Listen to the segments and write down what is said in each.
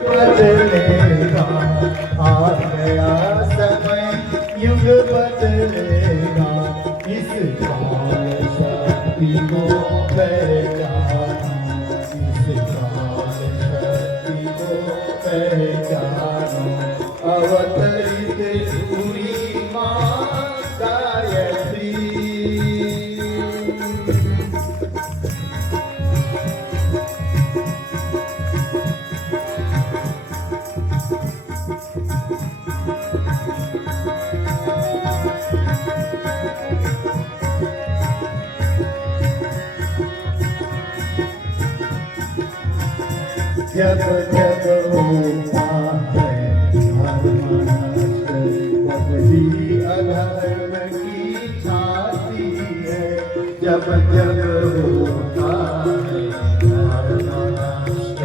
बदलेगा, आ गया समय, युग बदलेगा, इस काल शक्ति को पहचानो, इस काल शक्ति को पहचानो। अवतरित हुई मां गायत्री, जब जब होता है धर्म नष्ट, बदली अधर्म की छाती है। जब जब होता है धर्म नष्ट,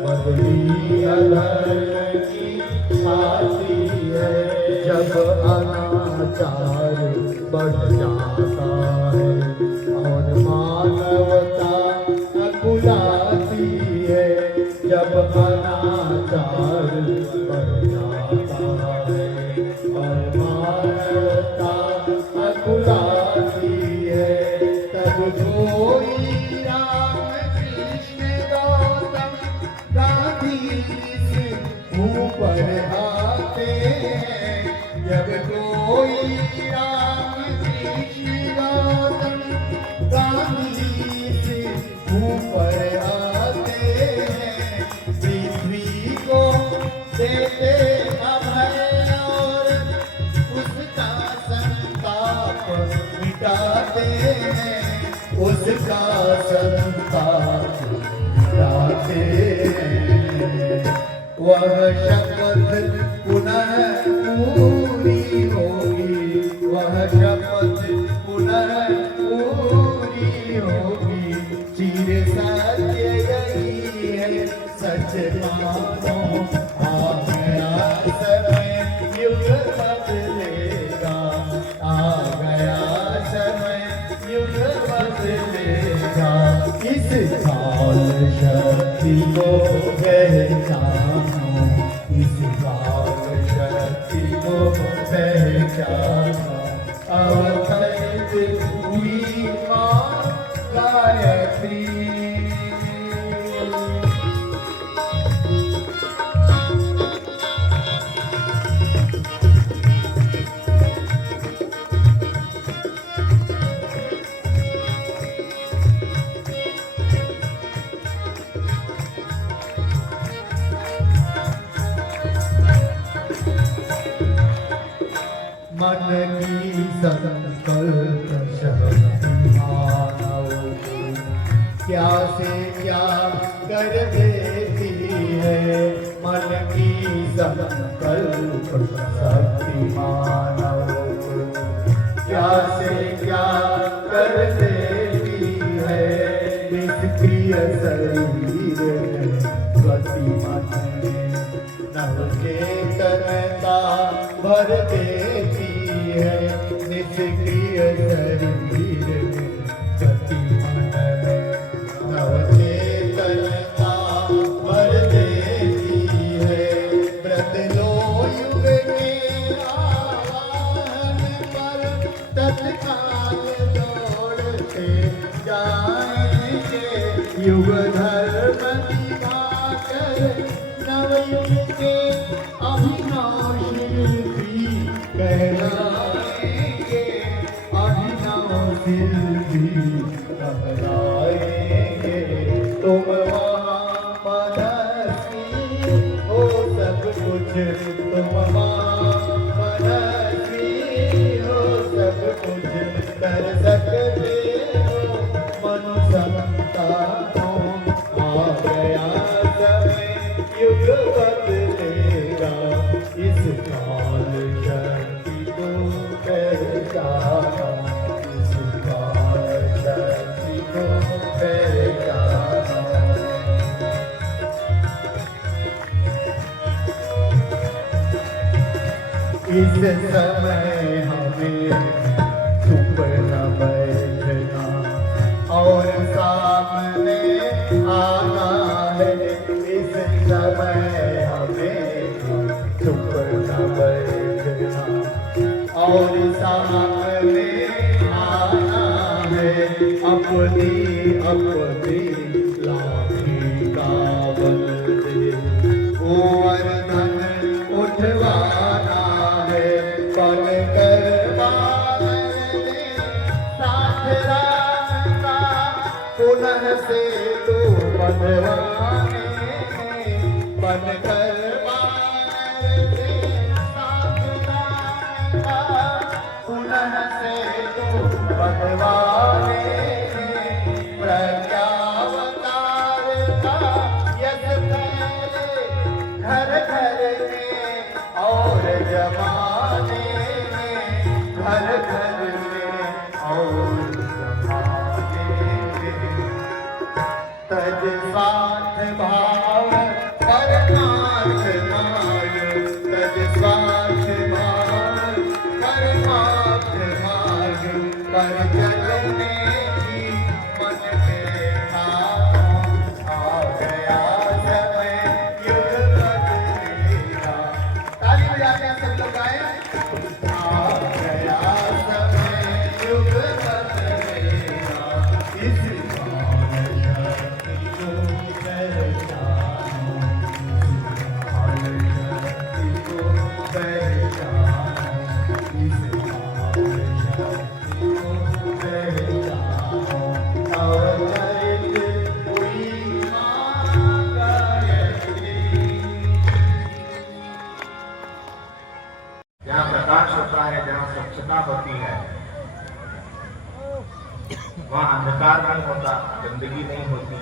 बदली अधर्म की छाती है। जब अनाचार बढ़ जाता है और मानवता अकुलाती है। जब अनाचार बढ़ जाता है और मानवता अकुलाती है, तब कोई राम कृष्ण गौतम गांधी से मुंह पर आते हैं। जब कोई राम कृष्ण गौतम गांधी से मुंह पर देते अभय और उसका संताप मिटाते हैं, उसका संताप मिटाते हैं। वह शपथ पुनः पूरी होगी, वह शपथ पुनः पूरी होगी। चिर सत्य यही है, सच मानो, आ गया समय, युग बदलेगा, आ गया समय, युग बदलेगा। इस काल शक्ति को पहचानो, इस काल शक्ति को पहचानो। अवतरित हुई मां गायत्री, मन की संकल्प शक्ति मानव क्या से क्या कर देती है। मन की संकल्प शक्ति मानव क्या से क्या कर देती है। निष्क्रिय शरीर गति मन नवचेतनता भर देती है। निष्क्रिय शरीर गति मन नवचेतनता भर देती है। प्रतलो युग के आह्वान पर तत्काल दौड़ते जाएंगे। युग धर्म दिखाकर नवयुग के अभिनव शिल्पी कहलाएंगे। अभिनव शिल्पी कहलाएंगे। तुम महामनस्वी हो सब कुछ, तुम महामनस्वी हो सब कुछ कर सकते हो। मनु संतानो, आ गया समय, युग बदलेगा। इस काल शक्ति को पहचानो, इस काल शक्ति को पहचानो। इस समय हमें चुप न बैठना और सामने आना है। इस समय अपनी अपनी लाठी का बल दे। गोवर्धन उठवाना है बन कर बांध दे। साथ राम का पुनः से तू बंधवाने बन कर बांध दे। साथ राम का पुनः से तू बंधवाने प्रज्ञावतार का यश फैले घर घर में और जमाने में। घर घर में और जमाने में। तज साथ भाव परमार्थ मार्ग। तज साथ भाव परमार्थ मार्ग। पर चलने की मन में ठान। आ गया समय युग बदलेगा। ताली बजा के आप सब लोग गाएं। आ गया समय युग बदलेगा। इस महान शक्ति को पहचानो। महान शक्ति को पहचानो। इस महान शक्ति को पहचानो। अवतरित हुई मां गायत्री। जहाँ प्रकाश होता है, जहाँ स्वच्छता होती है, वहाँ अंधकार नहीं होता, गंदगी नहीं होती।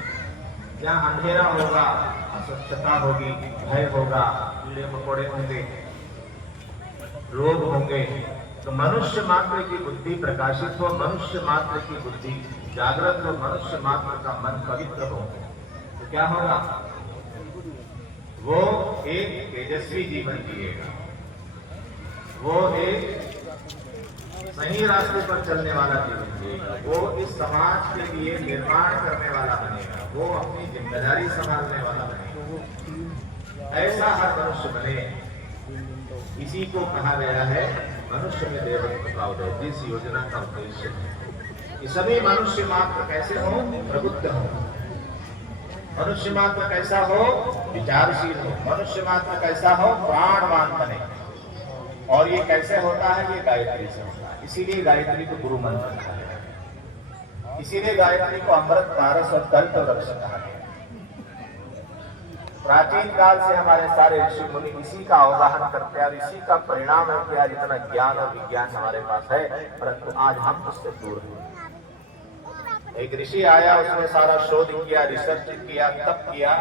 जहाँ अंधेरा होगा, अस्वच्छता होगी, भय होगा, कीड़े मकोड़े होंगे, रोग होंगे। तो मनुष्य मात्र की बुद्धि प्रकाशित हो, मनुष्य मात्र की बुद्धि जागृत हो, मनुष्य मात्र का मन पवित्र हो, तो क्या होगा? वो एक तेजस्वी जीवन जिएगा। वो एक सही रास्ते पर चलने वाला जीवन जिएगा। वो इस समाज के लिए निर्माण करने वाला बनेगा। वो अपनी जिम्मेदारी संभालने वाला बनेगा। ऐसा हर मनुष्य बने, इसी को कहा गया है मनुष्य में देवत्व का उदय। जिस योजना का उद्देश्य है कि सभी मनुष्य मात्र कैसे हो? प्रबुद्ध हो। मनुष्य मात्र कैसा हो? विचारशील हो। मनुष्य मात्र कैसा हो? प्राणवान बने। और ये कैसे होता है? ये गायत्री से होता है। इसीलिए गायत्री को गुरु मंत्र कहा गया। इसीलिए गायत्री को अमृत, पारस और कल्प वृक्ष कहा गया। प्राचीन काल से हमारे सारे ऋषि मुनि इसी का अवगाहन करते हैं और इसी का परिणाम है कि आज इतना ज्ञान और विज्ञान हमारे पास है, परंतु आज हम उससे दूर हैं। एक ऋषि आया, उसने सारा शोध किया, रिसर्च किया, तप किया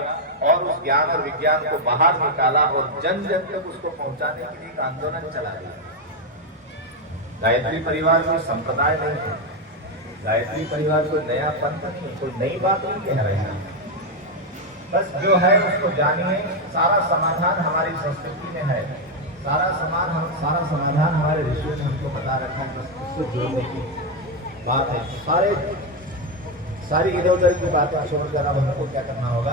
और उस ज्ञान और विज्ञान को बाहर निकाला और जन जन तक उसको पहुंचाने के लिए एक आंदोलन चला दिया। गायत्री परिवार कोई संप्रदाय नहीं है, गायत्री परिवार कोई नया पंथ नहीं, कोई नई बात नहीं कह रहे हैं। बस जो है उसको जानिए। सारा समाधान हमारी संस्कृति में है, सारा समाधान हमारे ऋषियों ने हमको बता रखा है। बस उसको जोड़ने की बात है। सारी इधर उधर की बातें छोड़कर अब हमको क्या करना होगा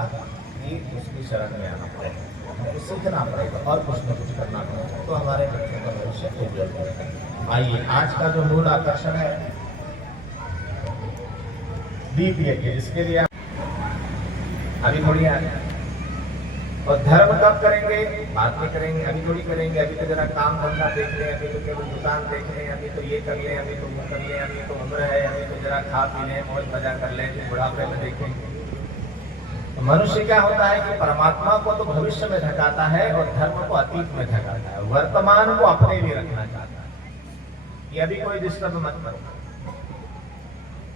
कि उसकी शरण में आना पड़ेगा, हमको सीखना पड़ेगा और कुछ न कुछ करना पड़ेगा, तो हमारे बच्चों का भविष्य उज्जवल होगा। आइए, आज का जो मूल आकर्षण है दीप यज्ञ, इसके लिए अभी थोड़ी और धर्म कब करेंगे? बाद में करेंगे, अभी थोड़ी करेंगे। अभी तो जरा काम धंधा देख लें, अभी तो केवल दुकान देख लें, अभी तो ये कर लें, अभी तो वो कर लें, अभी तो उम्र है, अभी तो जरा खा पी लें, मौज मजा कर लें, फिर बुढ़ापे में देखेंगे। तो मनुष्य क्या होता है कि परमात्मा को तो भविष्य में धकाता है और धर्म को अतीत में धकाता है, वर्तमान को अपने लिए रखना चाहता है कि अभी कोई डिस्टर्ब मत करो।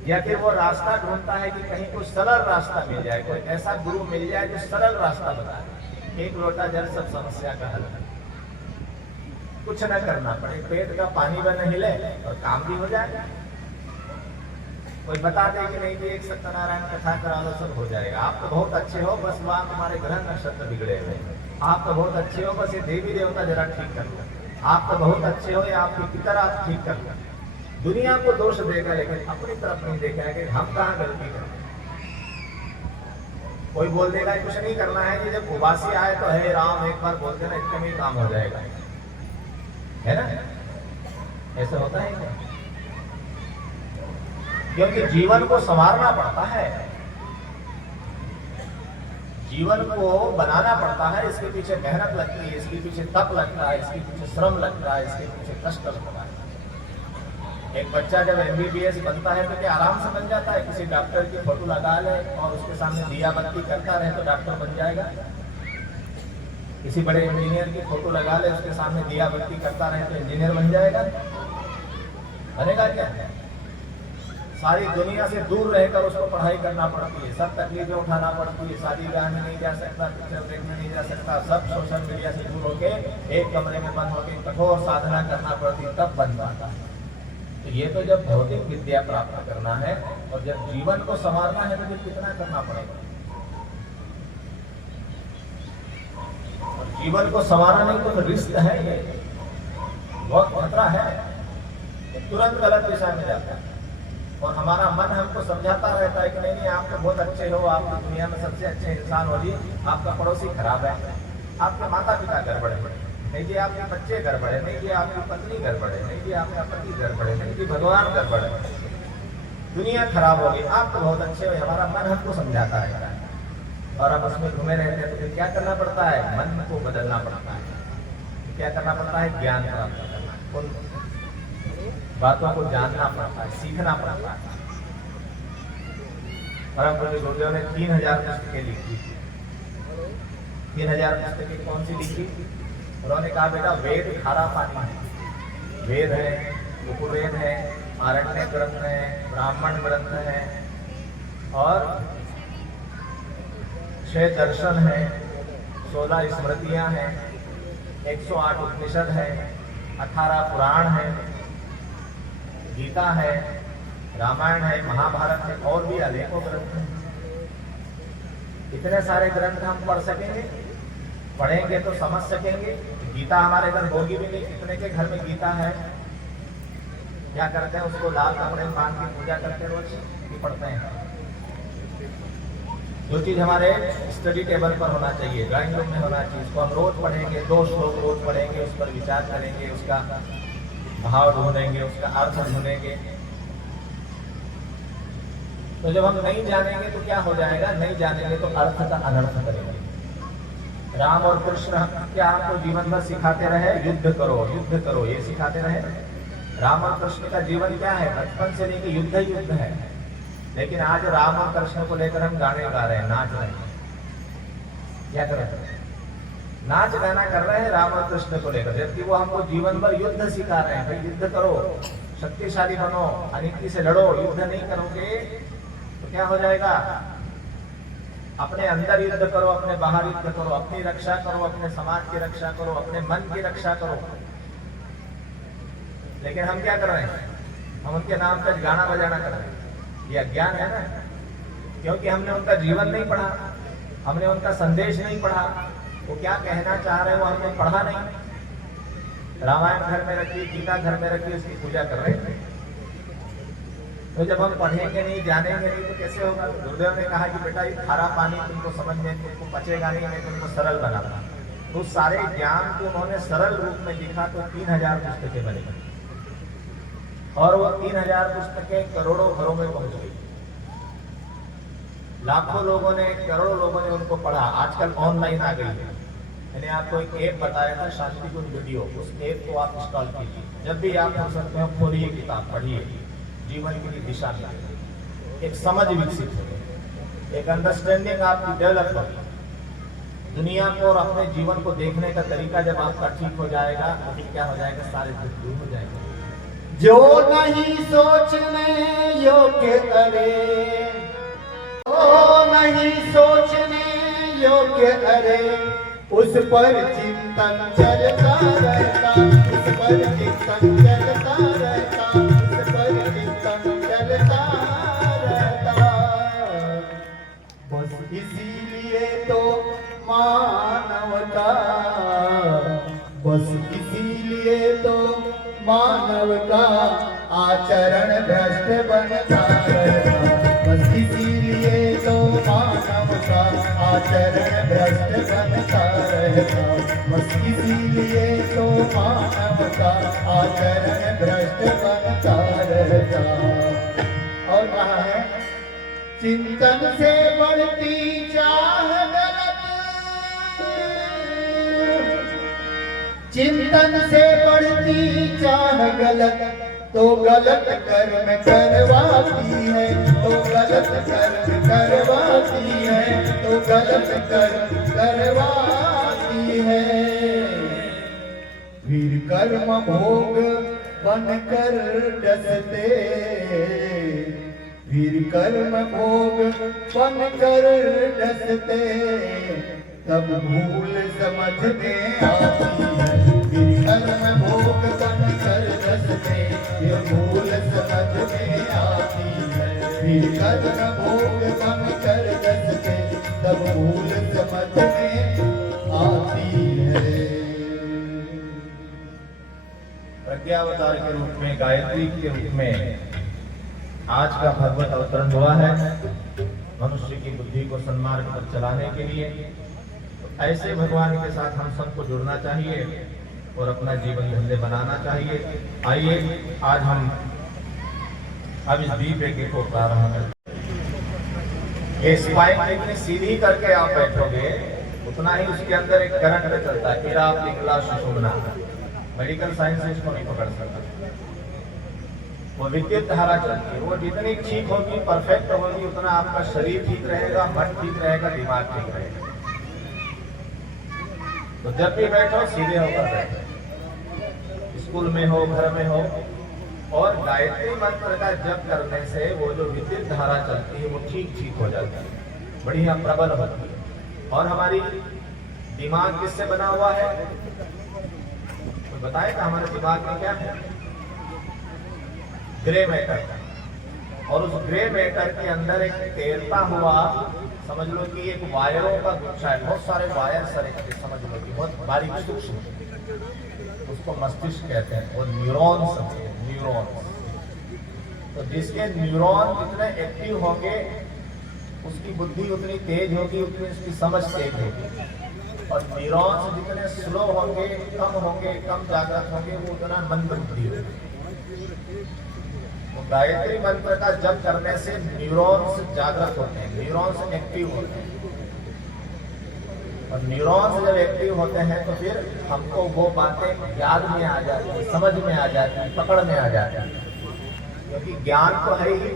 या फिर वो रास्ता ढूंढता है कि कहीं कोई सरल रास्ता मिल जाए, कोई ऐसा गुरु मिल जाए जो सरल रास्ता बताए, एक लोटा जल सब समस्या का हल, कुछ न करना पड़े, पेट का पानी बन हिले और काम भी हो जाए। कोई बता दे कि नहीं, एक सत्यनारायण कथा करा लो, सब हो जाएगा। आप तो बहुत अच्छे हो, बस वहां तुम्हारे ग्रह नक्षत्र बिगड़े हुए, आप तो बहुत अच्छे हो, बस ये देवी देवता जरा ठीक कर लो, आप तो बहुत अच्छे हो, या आपकी पितर आप ठीक कर लो। दुनिया को दोष देगा लेकिन अपनी तरफ नहीं देखा कि हम कहाँ गलती करें। कोई बोल देगा कुछ नहीं करना है, कि जब उबासी आए तो हे राम एक बार बोल देना, इतने में काम हो जाएगा, है ना? ऐसा होता है क्या? क्योंकि जीवन को संवारना पड़ता है, जीवन को बनाना पड़ता है। इसके पीछे मेहनत लगती है, इसके पीछे तप लगता है, इसके पीछे श्रम लगता है, इसके पीछे कष्ट लगता है। एक बच्चा जब MBBS बनता है तो क्या आराम से बन जाता है? किसी डॉक्टर की फोटो लगा ले और उसके सामने दिया बत्ती करता रहे तो डॉक्टर बन जाएगा? किसी बड़े इंजीनियर की फोटो लगा ले, उसके सामने दिया बत्ती करता रहे तो इंजीनियर बन जाएगा? बनेगा क्या? सारी दुनिया से दूर रहकर उसको पढ़ाई करना पड़ती है, सब तकलीफें उठाना पड़ती है, शादी ब्याह में नहीं जा सकता, पिक्चर देखने नहीं जा सकता, सब सोशल मीडिया से दूर होके एक कमरे में बंद होके कठोर साधना करना पड़ती है, तब बन पाता है। तो ये तो जब भौतिक विद्या प्राप्त करना है, और जब जीवन को संवारना है तो फिर कितना करना पड़ेगा। और जीवन को संवारना नहीं तो रिस्क है, ये बहुत खतरा है, तुरंत गलत दिशा में जाता है। और हमारा मन हमको समझाता रहता है कि नहीं नहीं आप तो बहुत अच्छे हो, आप तो दुनिया में सबसे अच्छे इंसान हो जी, आपका पड़ोसी खराब है, आपके माता पिता गड़बड़ है, नहीं जी आपके बच्चे गड़बड़ है, नहीं जी आपकी पत्नी गड़बड़ है, नहीं जी आपका पति गड़बड़ है, नहीं जी भगवान गड़बड़ है, दुनिया खराब हो गई, आप तो बहुत अच्छे हो। हमारा मन हमको समझाता रहता है और हम उसमें घूमे रहते हैं। तो फिर क्या करना पड़ता है? मन को बदलना पड़ता है। क्या करना पड़ता है? ज्ञान प्राप्त करना, उन बातों को जानना पड़ता है, सीखना पड़ता है। परम पूज्य गुरुदेव ने 3000 पुस्तकें लिखी। 3000 पुस्तकें कौन सी लिखी? उन्होंने कहा बेटा वेद खारा पानी है, वेद है, उपवेद है, आरण्य ग्रंथ है, ब्राह्मण ग्रंथ है, और 6 दर्शन है, 16 स्मृतियां हैं, 108 उपनिषद है, 18 पुराण है, गीता है, रामायण है, महाभारत है, और भी अनेकों ग्रंथ हैं। इतने सारे ग्रंथ हम पढ़ सकेंगे? पढ़ेंगे तो समझ सकेंगे। गीता हमारे घर होगी भी नहीं, कितने के घर में गीता है? क्या करते हैं? उसको लाल कपड़े में बांध के पूजा करते रोज कि पढ़ते हैं? जो चीज हमारे स्टडी टेबल पर होना चाहिए, ड्राइंग रूम में होना चाहिए, उसको हम रोज पढ़ेंगे, 2 श्लोक रोज पढ़ेंगे, उस पर विचार करेंगे, उसका भाव ढूंढेंगे, उसका अर्थ ढूंढेंगे। तो जब हम नहीं जानेंगे तो क्या हो जाएगा? नहीं जानेंगे तो अर्थ का अनर्थ करेंगे। राम और कृष्ण क्या आपको जीवन भर सिखाते रहे? युद्ध करो, युद्ध करो, ये सिखाते रहे। राम और कृष्ण का जीवन क्या है? बचपन से लेकर युद्ध ही युद्ध है। लेकिन आज राम और कृष्ण को लेकर हम गाने गा रहे हैं, नाच रहे हैं। क्या कर रहे हैं? नाच गाना कर रहे हैं राम और कृष्ण को लेकर, जबकि वो हमको जीवन भर युद्ध सिखा रहे हैं। भाई युद्ध करो, शक्तिशाली बनो, अनिति से लड़ो। युद्ध नहीं करोगे तो क्या हो जाएगा? अपने अंदर युद्ध करो, अपने बाहर युद्ध करो, अपनी रक्षा करो, अपने समाज की रक्षा करो, अपने मन की रक्षा करो। लेकिन हम क्या कर रहे हैं? हम उनके नाम पर गाना बजाना कर रहे हैं। ये अज्ञान है ना, क्योंकि हमने उनका जीवन नहीं पढ़ा, हमने उनका संदेश नहीं पढ़ा। वो क्या कहना चाह रहे हैं वो हमने पढ़ा नहीं। रामायण घर में रखी, गीता घर में रखी, उसकी पूजा कर रहे हैं। तो जब हम पढ़ेंगे नहीं, जानेंगे नहीं तो कैसे होगा? गुरुदेव ने कहा कि बेटा ये खारा पानी तुमको समझ में, तुमको पचेगा नहीं, मैं तुमको सरल बनाता। तो सारे ज्ञान को उन्होंने सरल रूप में लिखा, तो 3000 पुस्तकें बनी, और वो 3000 पुस्तकें करोड़ों घरों में पहुंच गई। लाखों लोगों ने, करोड़ों लोगों ने उनको पढ़ा। आजकल ऑनलाइन आ गई है। मैंने आपको एक ऐप बताया था, शांतिकुंज वीडियो, उस ऐप को आप इंस्टॉल कीजिए। जब भी आप हो सकते हो खोलिए, किताब पढ़िए, जीवन की दिशा में एक समझ विकसित हो, एक अंडरस्टैंडिंग आपकी डेवलप होगी। दुनिया को और अपने जीवन को देखने का तरीका जब आपका ठीक हो जाएगा तो फिर क्या हो जाएगा? सारे दुख दूर हो जाएंगे। जो नहीं सोचने योग्य अरे, ओ नहीं सोचने योग्य अरे, उस पर चिंतन चलता रहता, उस पर चिंतन चलता रहता, उस पर चिंतन चलता रहता। बस इसीलिए तो मानवता, बस इसीलिए तो मानव का आचरण भ्रष्ट बनता रहता। बस इसीलिए तो मानव का आचरण भ्रष्ट बनता रहता। बस इसीलिए तो मानव का आचरण भ्रष्ट बनता रहता। और चिंतन से बढ़ती चाह गलत, चिंतन से बढ़ती चाह गलत, तो गलत कर्म करवाती है, तो गलत कर्म करवाती है, तो गलत कर्म करवाती है। फिर कर्म भोग बनकर डसते, फिर कर्म भोग बनकर डसते, तब भूल समझ में आती है। फिर कर्म भोग बनकर डसते, ये भूल समझ में आती है। फिर कर्म भोग बनकर डसते, तब भूल समझ में आती है। प्रज्ञावतार के रूप में, गायत्री के रूप में आज का भगवत अवतरण हुआ है मनुष्य की बुद्धि को सन्मार्ग पर चलाने के लिए। तो ऐसे भगवान के साथ हम सबको जुड़ना चाहिए और अपना जीवन धन्य बनाना चाहिए। आइए आज हम अब इस दीप यज्ञ को प्रारंभ करें। ये स्पाइक जितनी सीधी करके आप बैठोगे उतना ही उसके अंदर एक करंट चलता है, कीड़ा पिघला सुषुम्ना। मेडिकल साइंस से इसको नहीं पकड़ सकता। वो विद्युत धारा चलती है, वो जितनी ठीक होगी, परफेक्ट होगी, उतना आपका शरीर ठीक रहेगा, मन ठीक रहेगा, दिमाग ठीक रहेगा। तो जब भी बैठो सीधे होकर बैठो, स्कूल में हो, घर में हो। और गायत्री मंत्र का जप करने से वो जो विद्युत धारा चलती है वो ठीक ठीक हो जाती है, बढ़िया प्रबल होती है। और हमारी दिमाग किससे बना हुआ है? तो बताएगा हमारे दिमाग में क्या है? Grey matter. और उस ग्रे मैटर के अंदर एक तैरता हुआ, समझ लो कि एक वायरों का गुच्छा है, बहुत सारे वायर समझ लो कि बहुत बारीक सूक्ष्म, उसको मस्तिष्क कहते हैं। और न्यूरॉन्स, न्यूरॉन्स, तो जिसके न्यूरॉन जितने एक्टिव होंगे उसकी बुद्धि उतनी तेज होगी, उतनी उसकी समझ तेज होगी। और न्यूरॉन्स जितने स्लो होंगे, कम जागृत होंगे, वो उतना मंद बुद्धि होगी। तो गायत्री मंत्र का जप करने से न्यूरॉन्स जागृत होते हैं, न्यूरॉन्स एक्टिव होते हैं। और न्यूरॉन्स जब एक्टिव होते हैं तो फिर हमको वो बातें याद में आ जाती है, समझ में आ जाती है, पकड़ में आ जाती है। क्योंकि ज्ञान तो है ही,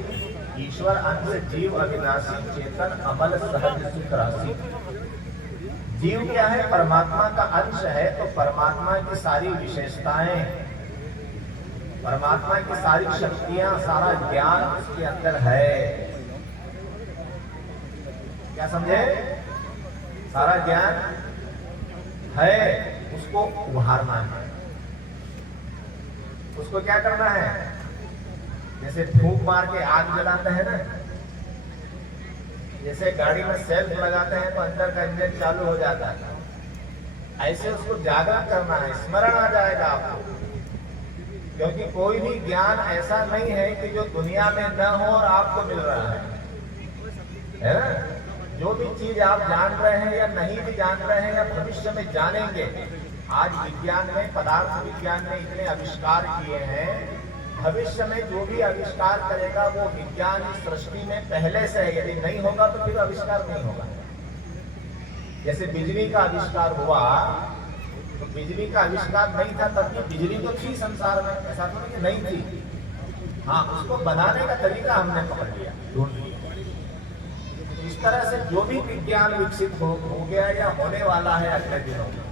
ईश्वर अंश जीव अविनाशी, चेतन अमल सहज सुख राशि। जीव क्या है? परमात्मा का अंश है। तो परमात्मा की सारी विशेषताएं, परमात्मा की सारी शक्तियां, सारा ज्ञान उसके अंदर है। क्या समझे? सारा ज्ञान है, उसको उभारना है। उसको क्या करना है? जैसे फूंक मार के आग जलाते हैं ना, जैसे गाड़ी में सेल्फ लगाते हैं तो अंदर का इंजन चालू हो जाता है, ऐसे उसको जागृत करना है, स्मरण आ जाएगा आपको। क्योंकि कोई भी ज्ञान ऐसा नहीं है कि जो दुनिया में न हो और आपको मिल रहा है ना? जो भी चीज आप जान रहे हैं या नहीं भी जान रहे हैं या भविष्य में जानेंगे, आज विज्ञान में, पदार्थ विज्ञान ने इतने आविष्कार किए हैं, भविष्य में जो भी आविष्कार करेगा वो विज्ञान इस सृष्टि में पहले से है। यदि नहीं होगा तो फिर आविष्कार नहीं होगा। जैसे बिजली का आविष्कार हुआ, तो बिजली का आविष्कार नहीं था तब भी बिजली तो थी संसार में, ऐसा तो नहीं नहीं थी। हाँ, उसको बनाने का तरीका हमने पकड़ लिया, ढूंढ लिया। इस तरह से जो भी विज्ञान विकसित हो गया या होने वाला है अगले दिनों में,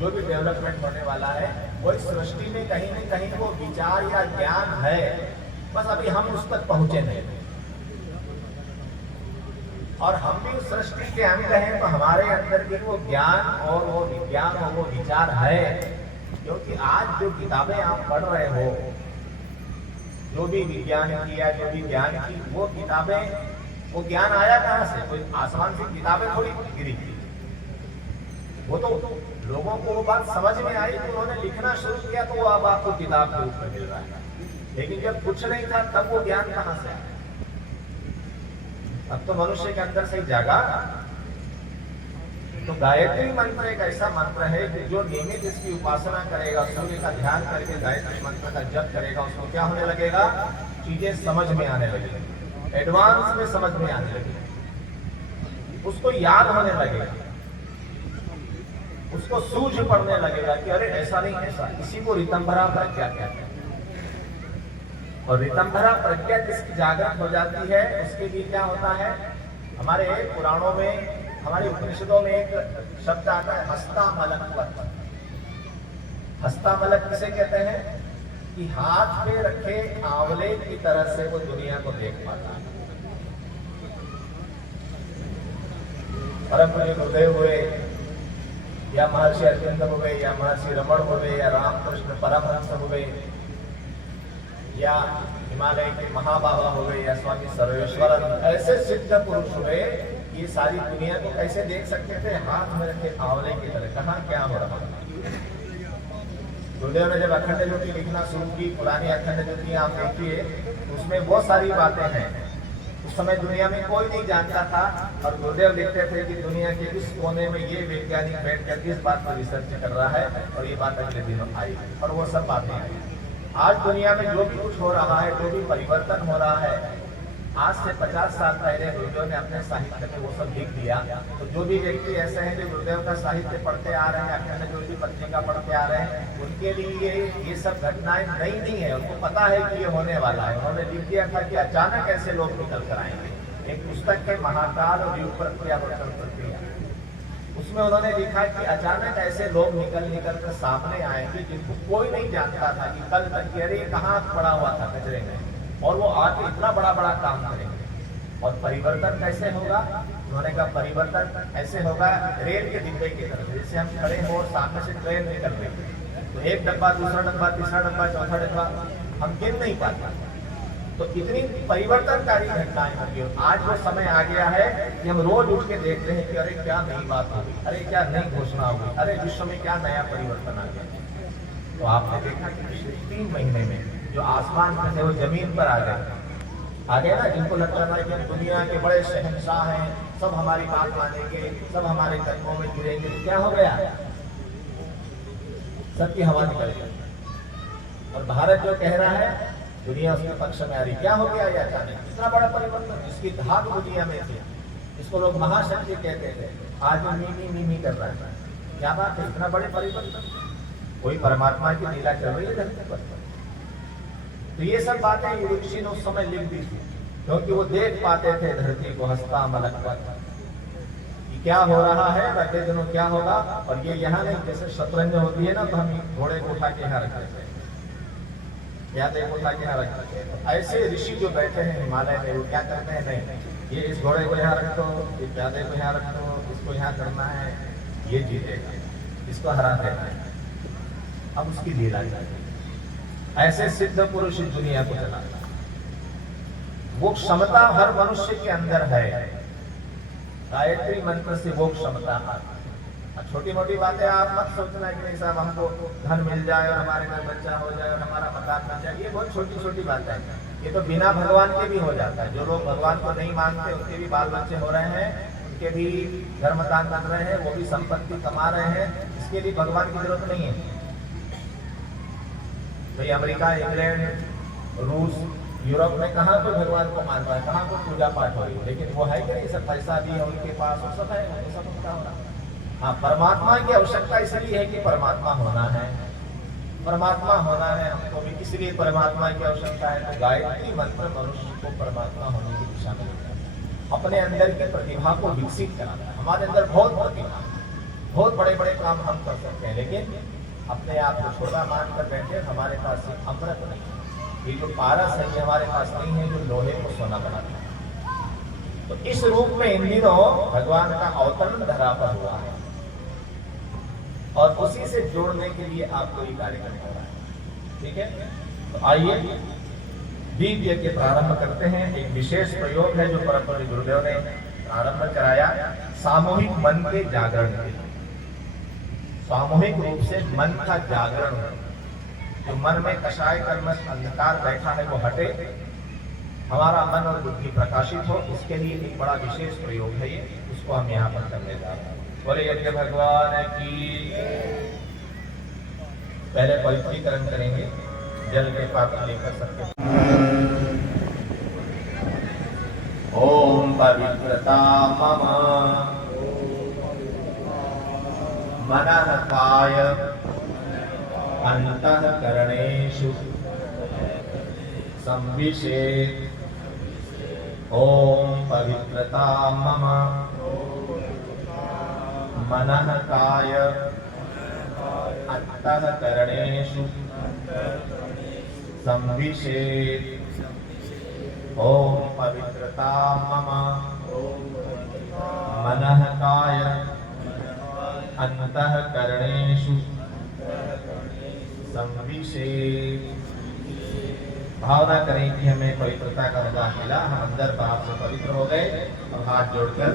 जो भी डेवलपमेंट होने वाला है, वो इस सृष्टि में कहीं न कहीं वो विचार या ज्ञान है, बस अभी हम उस तक पहुंचे नहीं। और हम भी उस सृष्टि के अंग हैं, तो हमारे अंदर भी वो ज्ञान और वो विज्ञान और वो विचार है। क्योंकि आज जो किताबें आप पढ़ रहे हो, जो भी विज्ञान की या जो भी ज्ञान की, वो किताबें, वो ज्ञान आया कहाँ से? कोई आसमान से किताबें थोड़ी गिरी। वो तो लोगों को वो बात समझ में आई तो उन्होंने लिखना शुरू किया, तो वो अब आपको किताब के ऊपर मिल रहा है। लेकिन जब कुछ नहीं था तब वो ज्ञान कहाँ से आया? अब तो मनुष्य के अंदर से ही जागा। तो गायत्री मंत्र एक ऐसा मंत्र है कि जो नियमित इसकी उपासना करेगा, सूर्य का ध्यान करके गायत्री मंत्र का जप करेगा, उसको क्या होने लगेगा? चीजें समझ में आने लगेगी। एडवांस में समझ में आने लगेगा, उसको याद होने लगेगा, उसको सूझ पड़ने लगेगा कि अरे ऐसा नहीं ऐसा। इसी को ऋतंभरा प्रज्ञा कहते हैं। और ऋतंभरा प्रज्ञा जिसकी जागृत हो जाती है उसके लिए क्या होता है, हमारे पुराणों में, हमारे उपनिषदों में एक शब्द आता है हस्तामलकवत। हस्तामलक किसे कहते हैं कि हाथ पे रखे आंवले की तरह से वो दुनिया को देख पाता है। परम पूज्य गुरुदेव हुए या महर्षि अरविंद हुए या महर्षि रमण हुए या रामकृष्ण परमहंस हुए या हिमालय के महाबाबा हुए या स्वामी सर्वेश्वरानंद, ऐसे सिद्ध पुरुष हुए, ये सारी दुनिया को कैसे देख सकते थे, हाथ में रखे आंवले की तरह। कहाँ क्या हो रहा है। गुरुदेव ने जब अखंड ज्योति लिखना शुरू की, पुरानी अखंड ज्योति आप देखिए, उसमें वो सारी बातें हैं उस समय दुनिया में कोई नहीं जानता था। और गुरुदेव लिखते थे कि दुनिया के इस कोने में ये वैज्ञानिक बैठकर इस बात पर रिसर्च कर रहा है और ये बात अगले दिनों आई, और वो सब बातें आई। आज दुनिया में जो भी कुछ हो रहा है, जो भी परिवर्तन हो रहा है, आज से 50 साल पहले गुरुदेव ने अपने साहित्य में वो सब लिख दिया। तो जो भी व्यक्ति ऐसे हैं जो गुरुदेव का साहित्य पढ़ते आ रहे हैं, अखंड ज्योति पत्रिका पढ़ते आ रहे हैं, उनके लिए ये सब घटनाएं नई नहीं है, उनको पता है कि ये होने वाला है। उन्होंने लिख दिया था कि अचानक ऐसे लोग निकल कर आएंगे। एक पुस्तक है महाकाल और युग प्रक्रिया, उसमें उन्होंने लिखा कि अचानक ऐसे लोग निकल कर सामने आएंगे जिनको कोई नहीं जानता था कि कल तक अरे कहाँ पड़ा हुआ था कचरे में, और वो आके इतना बड़ा बड़ा काम करेंगे। और परिवर्तन कैसे होगा, उन्होंने कहा परिवर्तन ऐसे होगा रेल के डिब्बे की तरह, जैसे हम खड़े हो और सामने से ट्रेन निकल रही है, तो एक डब्बा, दूसरा डब्बा, तीसरा डब्बा, चौथा डब्बा, हम गिन नहीं पाते। तो इतनी परिवर्तनकारी घटनाएं होंगी। आज वो समय आ गया है कि हम रोज उठ के देखते हैं कि अरे क्या नई बात होगी, अरे क्या नई घोषणा होगी, अरे विश्व में क्या नया परिवर्तन आ गया। तो आपने देखा कि पिछले 3 महीने में जो आसमान में थे वो जमीन पर आ गए ना, जिनको लगता था कि हम दुनिया के बड़े शहंशाह हैं, सब हमारी बात मानेंगे, सब हमारे कदमों में गिरेंगे, तो क्या हो गया, सबकी हवा निकल गई। और भारत जो कह रहा है दुनिया उसके पक्ष में आ रही। क्या हो गया ये अचानक, इतना बड़ा परिवर्तन जिसकी धाक दुनिया में थी, जिसको लोग महाशक्ति कहते थे, आज वो मीमी कर रहा है। क्या बात है, इतना बड़े परिवर्तन, कोई परमात्मा की लीला चल रही है धरती पर। तो ये सब बातें ऋषि ने उस समय लिख दी थी, क्योंकि वो देख पाते थे धरती को हस्तामलकवत, क्या हो रहा है, अगले दिनों क्या होगा। और ये यहाँ नहीं, जैसे शतरंज होती है ना, तो हम घोड़े को उठा के यहाँ रख देते हैं, या देखो उठा के यहाँ रख देते हैं। तो ऐसे ऋषि जो बैठे हैं हिमालय में, वो क्या करते हैं, नहीं ये इस घोड़े को यहाँ रख दो, इस प्यादे को यहाँ रख दो, इसको यहाँ करना है, ये जीतेगा, इसको हरा देना है, अब उसकी लीला जाएगी। ऐसे सिद्ध पुरुष इस दुनिया को चलाता है। वो क्षमता हर मनुष्य के अंदर है, गायत्री मंत्र से वो क्षमता आती है। छोटी मोटी बातें आप मत सोचना कि नहीं साहब हमको धन मिल जाए और हमारे घर बच्चा हो जाए और हमारा मकान बन जाए, ये बहुत छोटी छोटी बातें हैं। ये तो बिना भगवान के भी हो जाता है। जो लोग भगवान को नहीं मानते उनके भी बाल बच्चे हो रहे हैं, उनके भी घर मकान बन रहे हैं, वो भी संपत्ति कमा रहे हैं, इसके लिए भगवान की जरूरत नहीं है। भाई अमेरिका, इंग्लैंड, रूस, यूरोप में कहाँ कोई भगवान को मानता है, कहाँ कोई पूजा पाठ हो रही है, लेकिन वो है कि नहीं, सब पैसा भी है उनके पास, वो सब है, वो सब उनका हो रहा है। हाँ, परमात्मा की आवश्यकता इसलिए है कि परमात्मा होना है, परमात्मा होना है हमको भी, इसलिए परमात्मा की आवश्यकता है। तो गायत्री मंत्र मनुष्य को परमात्मा होने की दिशा में अपने अंदर की प्रतिभा को विकसित कराता है। हमारे अंदर बहुत प्रतिभा, बहुत बड़े बड़े काम हम कर सकते हैं, लेकिन अपने आप को छोटा मानकर बैठे, हमारे पास ये अमृत नहीं है, ये जो पारस है ये हमारे पास नहीं है जो लोहे को सोना बनाता है। तो इस रूप में इन दिनों भगवान का अवतरण धरा पर हुआ है, और उसी से जोड़ने के लिए आपको ये कार्यक्रम हो रहा है। ठीक है, तो आइए दीप यज्ञ प्रारंभ करते हैं। एक विशेष प्रयोग है जो परम पूज्य गुरुदेव ने प्रारंभ कराया, सामूहिक मन के जागरण के लिए। सामूहिक रूप से मन का जागरण, जो मन में कषाय कर्मश अंधकार बैठा है वो हटे, हमारा मन और बुद्धि प्रकाशित हो, इसके लिए एक बड़ा विशेष प्रयोग है ये, उसको हम यहाँ पर करने जा रहे हैं। बोले यज्ञ भगवान की। पहले पवित्रीकरण करेंगे, जल के पात्र लेकर सबके पवित्रता मम मनः काय अंतःकरणेषु संविशेत्। ओम पवित्रता मम मनः काय अंतःकरणेषु संविशेत्। ओम पवित्रता मम मनः काय अंतःकरणेषु संविशेत्। भावना करें कि हमें पवित्रता का अनुभव मिला, हम अंदर बाहर से पवित्र हो गए और हाथ जोड़कर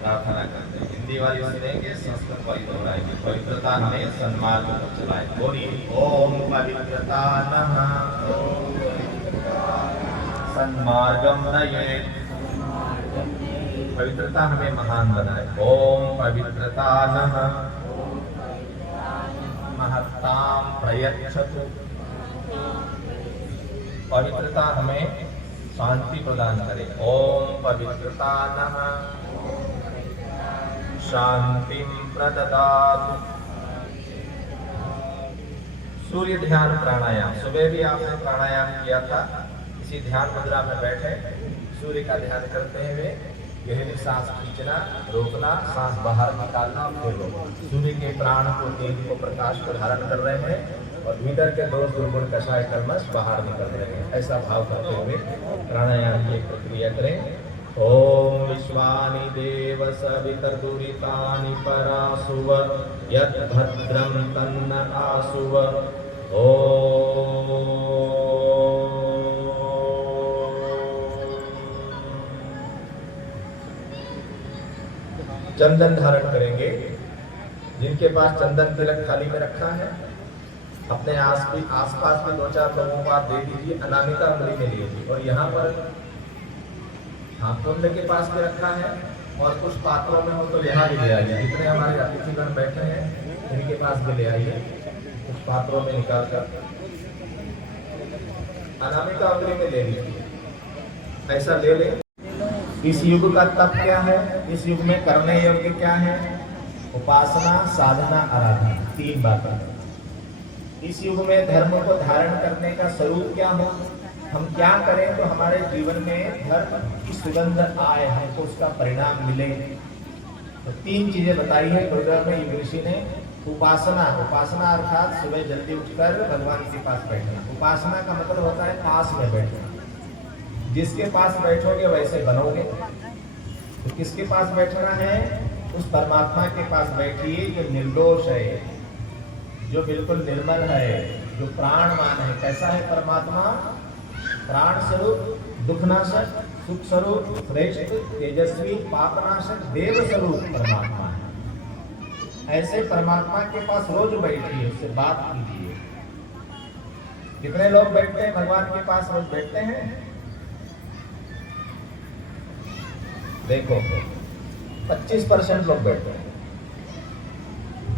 प्रार्थना करते हैं। हिंदी वाली सुनेंगे, संस्कृत वाली दोहराएंगे। पवित्रता हमें सन्मार्ग पर चलाए। बोलिए ओम पवित्रता नः सन्मार्गम नयेत्। पवित्रता हमें महान बनाए। ओम पवित्रता नः महत्तां प्रयच्छतु। पवित्रता हमें शांति प्रदान करे। ओम पवित्रता नः शांतिं प्रददातु। सूर्य ध्यान प्राणायाम, सुबह भी आपने प्राणायाम किया था। इसी ध्यान मुद्रा में बैठे सूर्य का ध्यान करते हुए गहरी सांस खींचना, रोकना, सांस बाहर निकालना, फिर रोकना। सूर्य के प्राण को, तेज को, प्रकाश को धारण कर रहे हैं और भीतर के दोष दुर्गुण कषाय कल्मश बाहर निकल रहे हैं। ऐसा भाव करते हुए प्राणायाम की प्रक्रिया करें। ओम विश्वानि देव सवितर्दुरितानि परासुव यत् भद्रं तन्न आसुव। चंदन धारण करेंगे। जिनके पास चंदन तिलक थाली में रखा है, अपने आसपास में 2-4 लोगों को आप दे दीजिए। अनामिका अंगुली में लीजिए और यहाँ पर कुंड के पास भी रखा है और कुछ पात्रों में हो तो यहाँ भी ले आइए। जितने हमारे अतिथिगण बैठे हैं इनके पास भी ले आइए। कुछ पात्रों में निकाल कर अनामिका अंगुली में ले लीजिए। ऐसा ले लें। इस युग का तप क्या है, इस युग में करने योग्य क्या है? उपासना, साधना, आराधना, 3 बातें। इस युग में धर्म को धारण करने का स्वरूप क्या हो, हम क्या करें तो हमारे जीवन में धर्म की सुगंध आए, हमको उसका परिणाम मिले। तो 3 चीजें बताई है गुरुदेव में युग ऋषि ने। उपासना, उपासना अर्थात सुबह जल्दी उठकर भगवान के पास बैठना। उपासना का मतलब होता है पास में बैठना। जिसके पास बैठोगे वैसे बनोगे। तो किसके पास बैठना है? उस परमात्मा के पास बैठिए जो निर्दोष है, जो बिल्कुल निर्मल है, जो प्राणवान है। कैसा है परमात्मा? प्राण स्वरूप, दुखनाशक, सुख स्वरूप, श्रेष्ठ, तेजस्वी, पापनाशक, देव स्वरूप परमात्मा है। ऐसे परमात्मा के पास रोज बैठिए, उससे बात कीजिए। कितने लोग बैठते हैं भगवान के पास? रोज बैठते हैं? देखो 25% लोग बैठते हैं।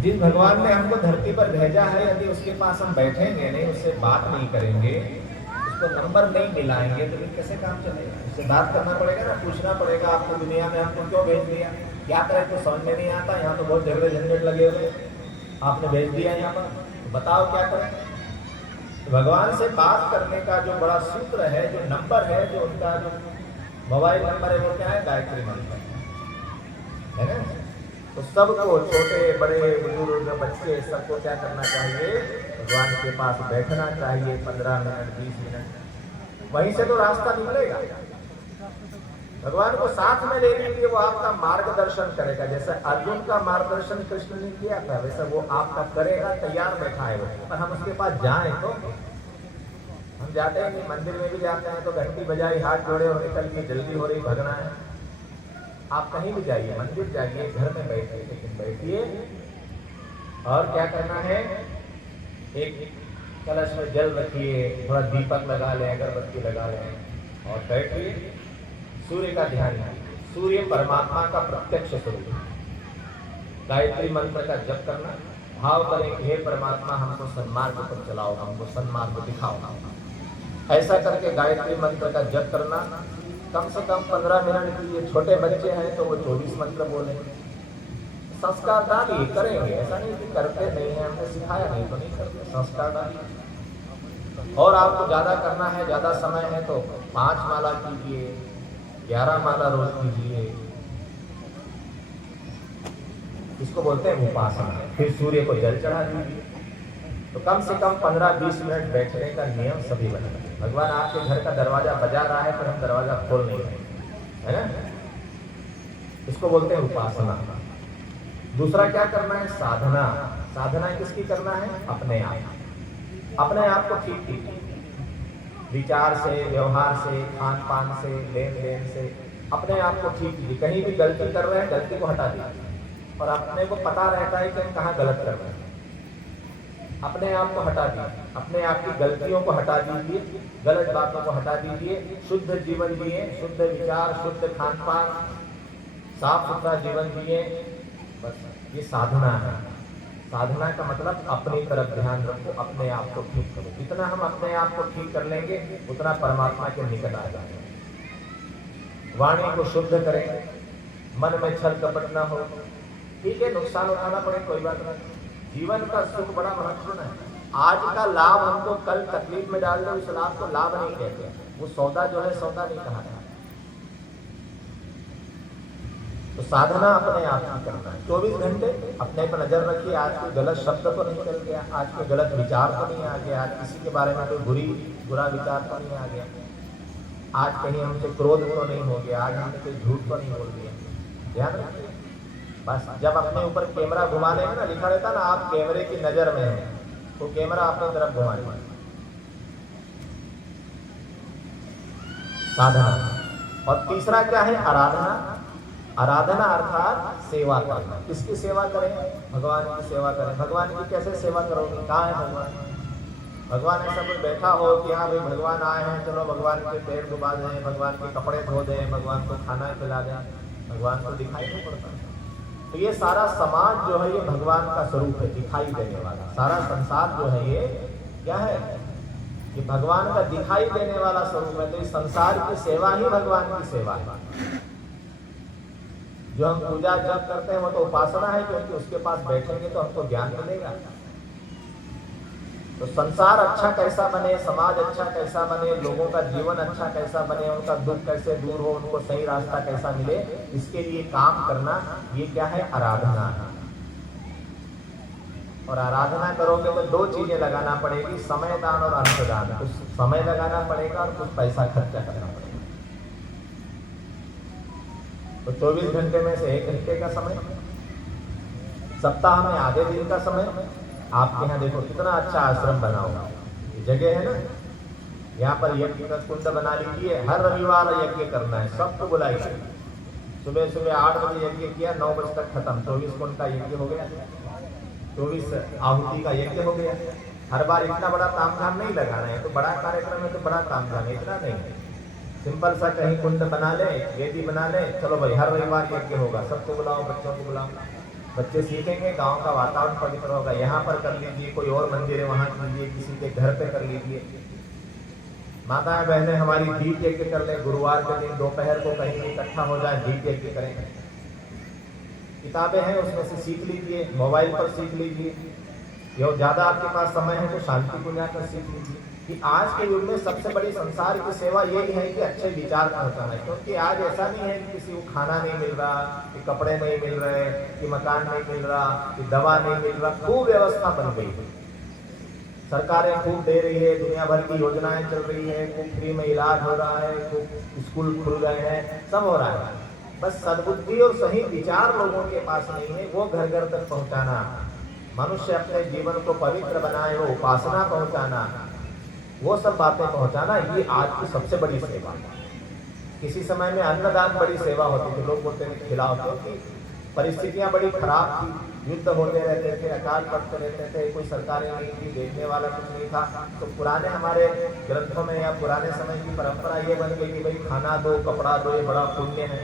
जिस भगवान ने हमको धरती पर भेजा है, यदि उसके पास हम बैठेंगे नहीं, उससे बात नहीं करेंगे, उसको नंबर नहीं मिलाएंगे तो फिर कैसे काम चलेगा? उससे बात करना पड़ेगा ना, पूछना पड़ेगा आपको दुनिया में हमको क्यों भेज दिया, क्या करें तो समझ में नहीं आता। यहाँ तो बहुत झगड़े झंझट लगे हुए, आपने भेज दिया यहाँ पर, तो बताओ क्या करें? तो भगवान से बात करने का जो बड़ा सूत्र है, जो नंबर है, जो उनका जो मोबाइल नंबर है, वो क्या है? गायत्री मंत्र है ना। तो सबको, छोटे बड़े बुजुर्ग बच्चे, सबको क्या करना चाहिए? भगवान के पास बैठना चाहिए 15 मिनट 20 मिनट। वहीं से तो रास्ता निकलेगा। भगवान को साथ में ले लीजिए, वो आपका मार्गदर्शन करेगा। जैसे अर्जुन का मार्गदर्शन कृष्ण ने किया था, वैसे वो आपका करेगा, तैयार बैठा है वो। पर हम उसके पास जाएं तो हम जाते हैं कि मंदिर में भी जाते हैं तो घंटी बजाई, हाथ जोड़े और निकल के जल्दी हो रही, भगना है। आप कहीं भी जाइए, मंदिर जाइए, घर में बैठिए, लेकिन बैठिए और क्या करना है? एक कलश में जल रखिए, थोड़ा दीपक लगा लें, अगरबत्ती लगा लें और बैठिए। सूर्य का ध्यान कीजिए। सूर्य परमात्मा का प्रत्यक्ष स्वरूप है। गायत्री मंत्र का जप करना, भाव करें कि हे परमात्मा हमको सन्मार्ग पर चलाओ, हमको सन्मार्ग दिखाओ। ऐसा करके गायत्री मंत्र का जप करना, कम से कम 15 मिनट के लिए, छोटे बच्चे हैं तो वो 24 मंत्र बोलेंगे। संस्कार डालिए, करेंगे, ऐसा नहीं कि करते नहीं है, हमने सिखाया नहीं तो नहीं करते, संस्कार डालिए। और आपको ज़्यादा करना है, ज़्यादा समय है तो 5 माला कीजिए, 11 माला रोज कीजिए, इसको बोलते हैं उपासना। फिर सूर्य को जल चढ़ा दीजिए। तो कम से कम 15-20 मिनट बैठने का नियम सभी बनाए। भगवान आपके घर का दरवाजा बजा रहा है पर हम दरवाजा खोल नहीं रहे, है ना? इसको बोलते हैं उपासना। दूसरा क्या करना है? साधना। साधना किसकी करना है? अपने आप। अपने आप को ठीक कीजिए, विचार से, व्यवहार से, खान पान से, लेन देन से अपने आप को ठीक कीजिए। कहीं भी गलती कर रहे हैं, गलती को हटा दीजिए। और अपने को पता रहता है कि हम कहाँ गलत कर रहे हैं, अपने आप को हटा दीजिए। अपने आप की गलतियों को हटा दीजिए, गलत बातों को हटा दीजिए, शुद्ध जीवन जिए, शुद्ध विचार, शुद्ध खान पान, साफ सुथरा जीवन जिए। बस ये साधना है। साधना का मतलब अपनी तरफ ध्यान रखो, अपने आप को ठीक करो। जितना हम अपने आप को ठीक कर लेंगे उतना परमात्मा के निकट आ जाएंगे। वाणी को शुद्ध करें, मन में छल कपट ना हो। ठीक है, नुकसान उठाना पड़े, कोई बात नहीं। जीवन का सुख बड़ा महत्वपूर्ण है। आज का लाभ हमको कल तकलीफ में डाल दे, उस लाभ को लाभ नहीं कहते। वो सौदा जो है सौदा नहीं कहा था। तो साधना अपने आप की करना है। 24 घंटे अपने पर नजर रखिए। आज कोई गलत शब्द तो नहीं चल गया, आज कोई गलत विचार तो नहीं आ गया, आज किसी के बारे में कोई बुरा विचार तो नहीं आ गया, आज कहीं हमसे क्रोध तो नहीं हो गया, आज हमने कोई झूठ तो नहीं बोल दिया। ध्यान रखिए। बस जब अपने ऊपर कैमरा घुमा लेंगे ना, लिखा रहता ना आप कैमरे की नजर में हैं, तो कैमरा अपनी तरफ घुमा लेंगे। साधना। और तीसरा क्या है? आराधना। आराधना अर्थात सेवा करना। किसकी सेवा करें? भगवान की सेवा करें। भगवान की कैसे सेवा करोगे? कहाँ है भगवान? भगवान ऐसा कोई बैठा हो कि हाँ भाई भगवान आए हैं, चलो भगवान के पैर डुबा दें, भगवान के कपड़े धो दें, भगवान को खाना खिला दें। भगवान को दिखाई नहीं पड़ता। तो ये सारा समाज जो है ये भगवान का स्वरूप है, दिखाई देने वाला। सारा संसार जो है ये क्या है? ये भगवान का दिखाई देने वाला स्वरूप है। तो इस संसार की सेवा ही भगवान की सेवा है। जो हम पूजा जप करते हैं वो तो उपासना है, क्योंकि उसके पास बैठेंगे तो हमको ज्ञान मिलेगा। तो संसार अच्छा कैसा बने, समाज अच्छा कैसा बने, लोगों का जीवन अच्छा कैसा बने, उनका दुख कैसे दूर हो, उनको सही रास्ता कैसा मिले, इसके लिए काम करना, ये क्या है? आराधना है। और आराधना करोगे तो 2 चीजें लगाना पड़ेगी, समय दान और अंतदान। कुछ समय लगाना पड़ेगा और कुछ पैसा खर्चा करना पड़ेगा। तो 24 घंटे में से 1 घंटे का समय, सप्ताह में आधे दिन का समय। आपके यहाँ देखो कितना अच्छा आश्रम बना हुआ है, ये जगह है ना, यहाँ पर यज्ञ का कुंड बना लीजिए। हर रविवार यज्ञ करना है, सबको बुलाइए। सुबह सुबह 8 बजे यज्ञ किया, 9 बजे तक खत्म। 24 कुंड का यज्ञ हो गया, 24 आहुति का यज्ञ हो गया। हर बार इतना बड़ा तामझाम नहीं लगाना है। तो बड़ा कार्यक्रम है तो बड़ा तामझाम है, इतना नहीं। सिंपल सा कहीं कुंड बना ले, वेदी बना ले, चलो भाई हर रविवार यज्ञ होगा, सबको बुलाओ, बच्चों को बुलाओ, बच्चे सीखेंगे, गांव का वातावरण पवित्र होगा। यहाँ पर कर लीजिए, कोई और मंदिर है वहाँ कीजिए, किसी के घर पे कर लीजिए। माताएं बहनें हमारी दीप यज्ञ कर ले, गुरुवार के दिन दोपहर को कहीं इकट्ठा हो जाए, दीप यज्ञ करें। किताबें हैं उसमें से सीख लीजिए, मोबाइल पर सीख लीजिए, या ज्यादा आपके पास समय है तो शांति पूजा कर सीख लीजिए। कि आज के युग में सबसे बड़ी संसार की सेवा यही है कि अच्छे विचार पहुंचाना है। क्योंकि आज ऐसा नहीं है कि किसी को खाना नहीं मिल रहा, कि कपड़े नहीं मिल रहे, कि मकान नहीं मिल रहा, कि दवा नहीं मिल रहा। खूब व्यवस्था बन गई है, सरकारें खूब दे रही है, दुनिया भर की योजनाएं चल रही है, खूब फ्री में इलाज हो रहा है, खूब स्कूल खुल गए हैं, सब हो रहा है। बस सद्बुद्धि और सही विचार लोगों के पास नहीं है, वो घर घर तक पहुंचाना। मनुष्य अपने जीवन को पवित्र बनाए, वो उपासना पहुंचाना, वो सब बातें पहुंचाना, ये आज की सबसे बड़ी सेवा है। किसी समय में अन्नदान बड़ी सेवा होती थी, लोग बोलते थे खिलाओ, क्योंकि परिस्थितियां बड़ी खराब थी, युद्ध होते रहते थे, अकाल पड़ते रहते थे, कोई सरकारें नहीं थी, देखने वाला कुछ नहीं था। तो पुराने हमारे ग्रंथों में या पुराने समय की परंपरा ये बन गई कि भाई खाना दो, कपड़ा दो, ये बड़ा पुण्य है।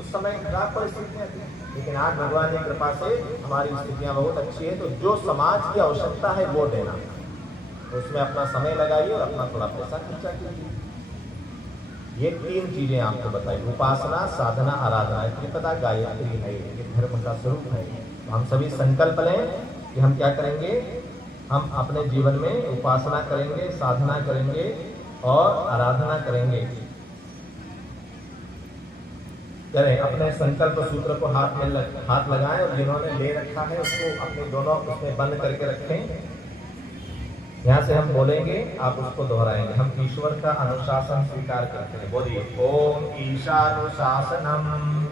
उस समय खराब परिस्थितियां थी, लेकिन आज भगवान की कृपा से हमारी स्थितियां बहुत अच्छी है। तो जो समाज की आवश्यकता है वो देना, उसमें अपना समय लगाइए और अपना थोड़ा पैसा खर्चा कीजिए। ये तीन चीजें आपको बताई, उपासना, साधना, आराधना। त्रिपदा गायत्री है, ये धर्म का स्वरूप है। तो हम सभी संकल्प लें कि हम क्या करेंगे, हम अपने जीवन में उपासना करेंगे, साधना करेंगे और आराधना करेंगे। करें, अपने संकल्प सूत्र को हाथ लगाएं और जिन्होंने ले रखा है उसको अपने दोनों उसमें बंद करके रखें। यहाँ से हम बोलेंगे, आप उसको दोहराएंगे। हम ईश्वर का अनुशासन स्वीकार करते हैं। बोलिए, ओम ईशानुशासनम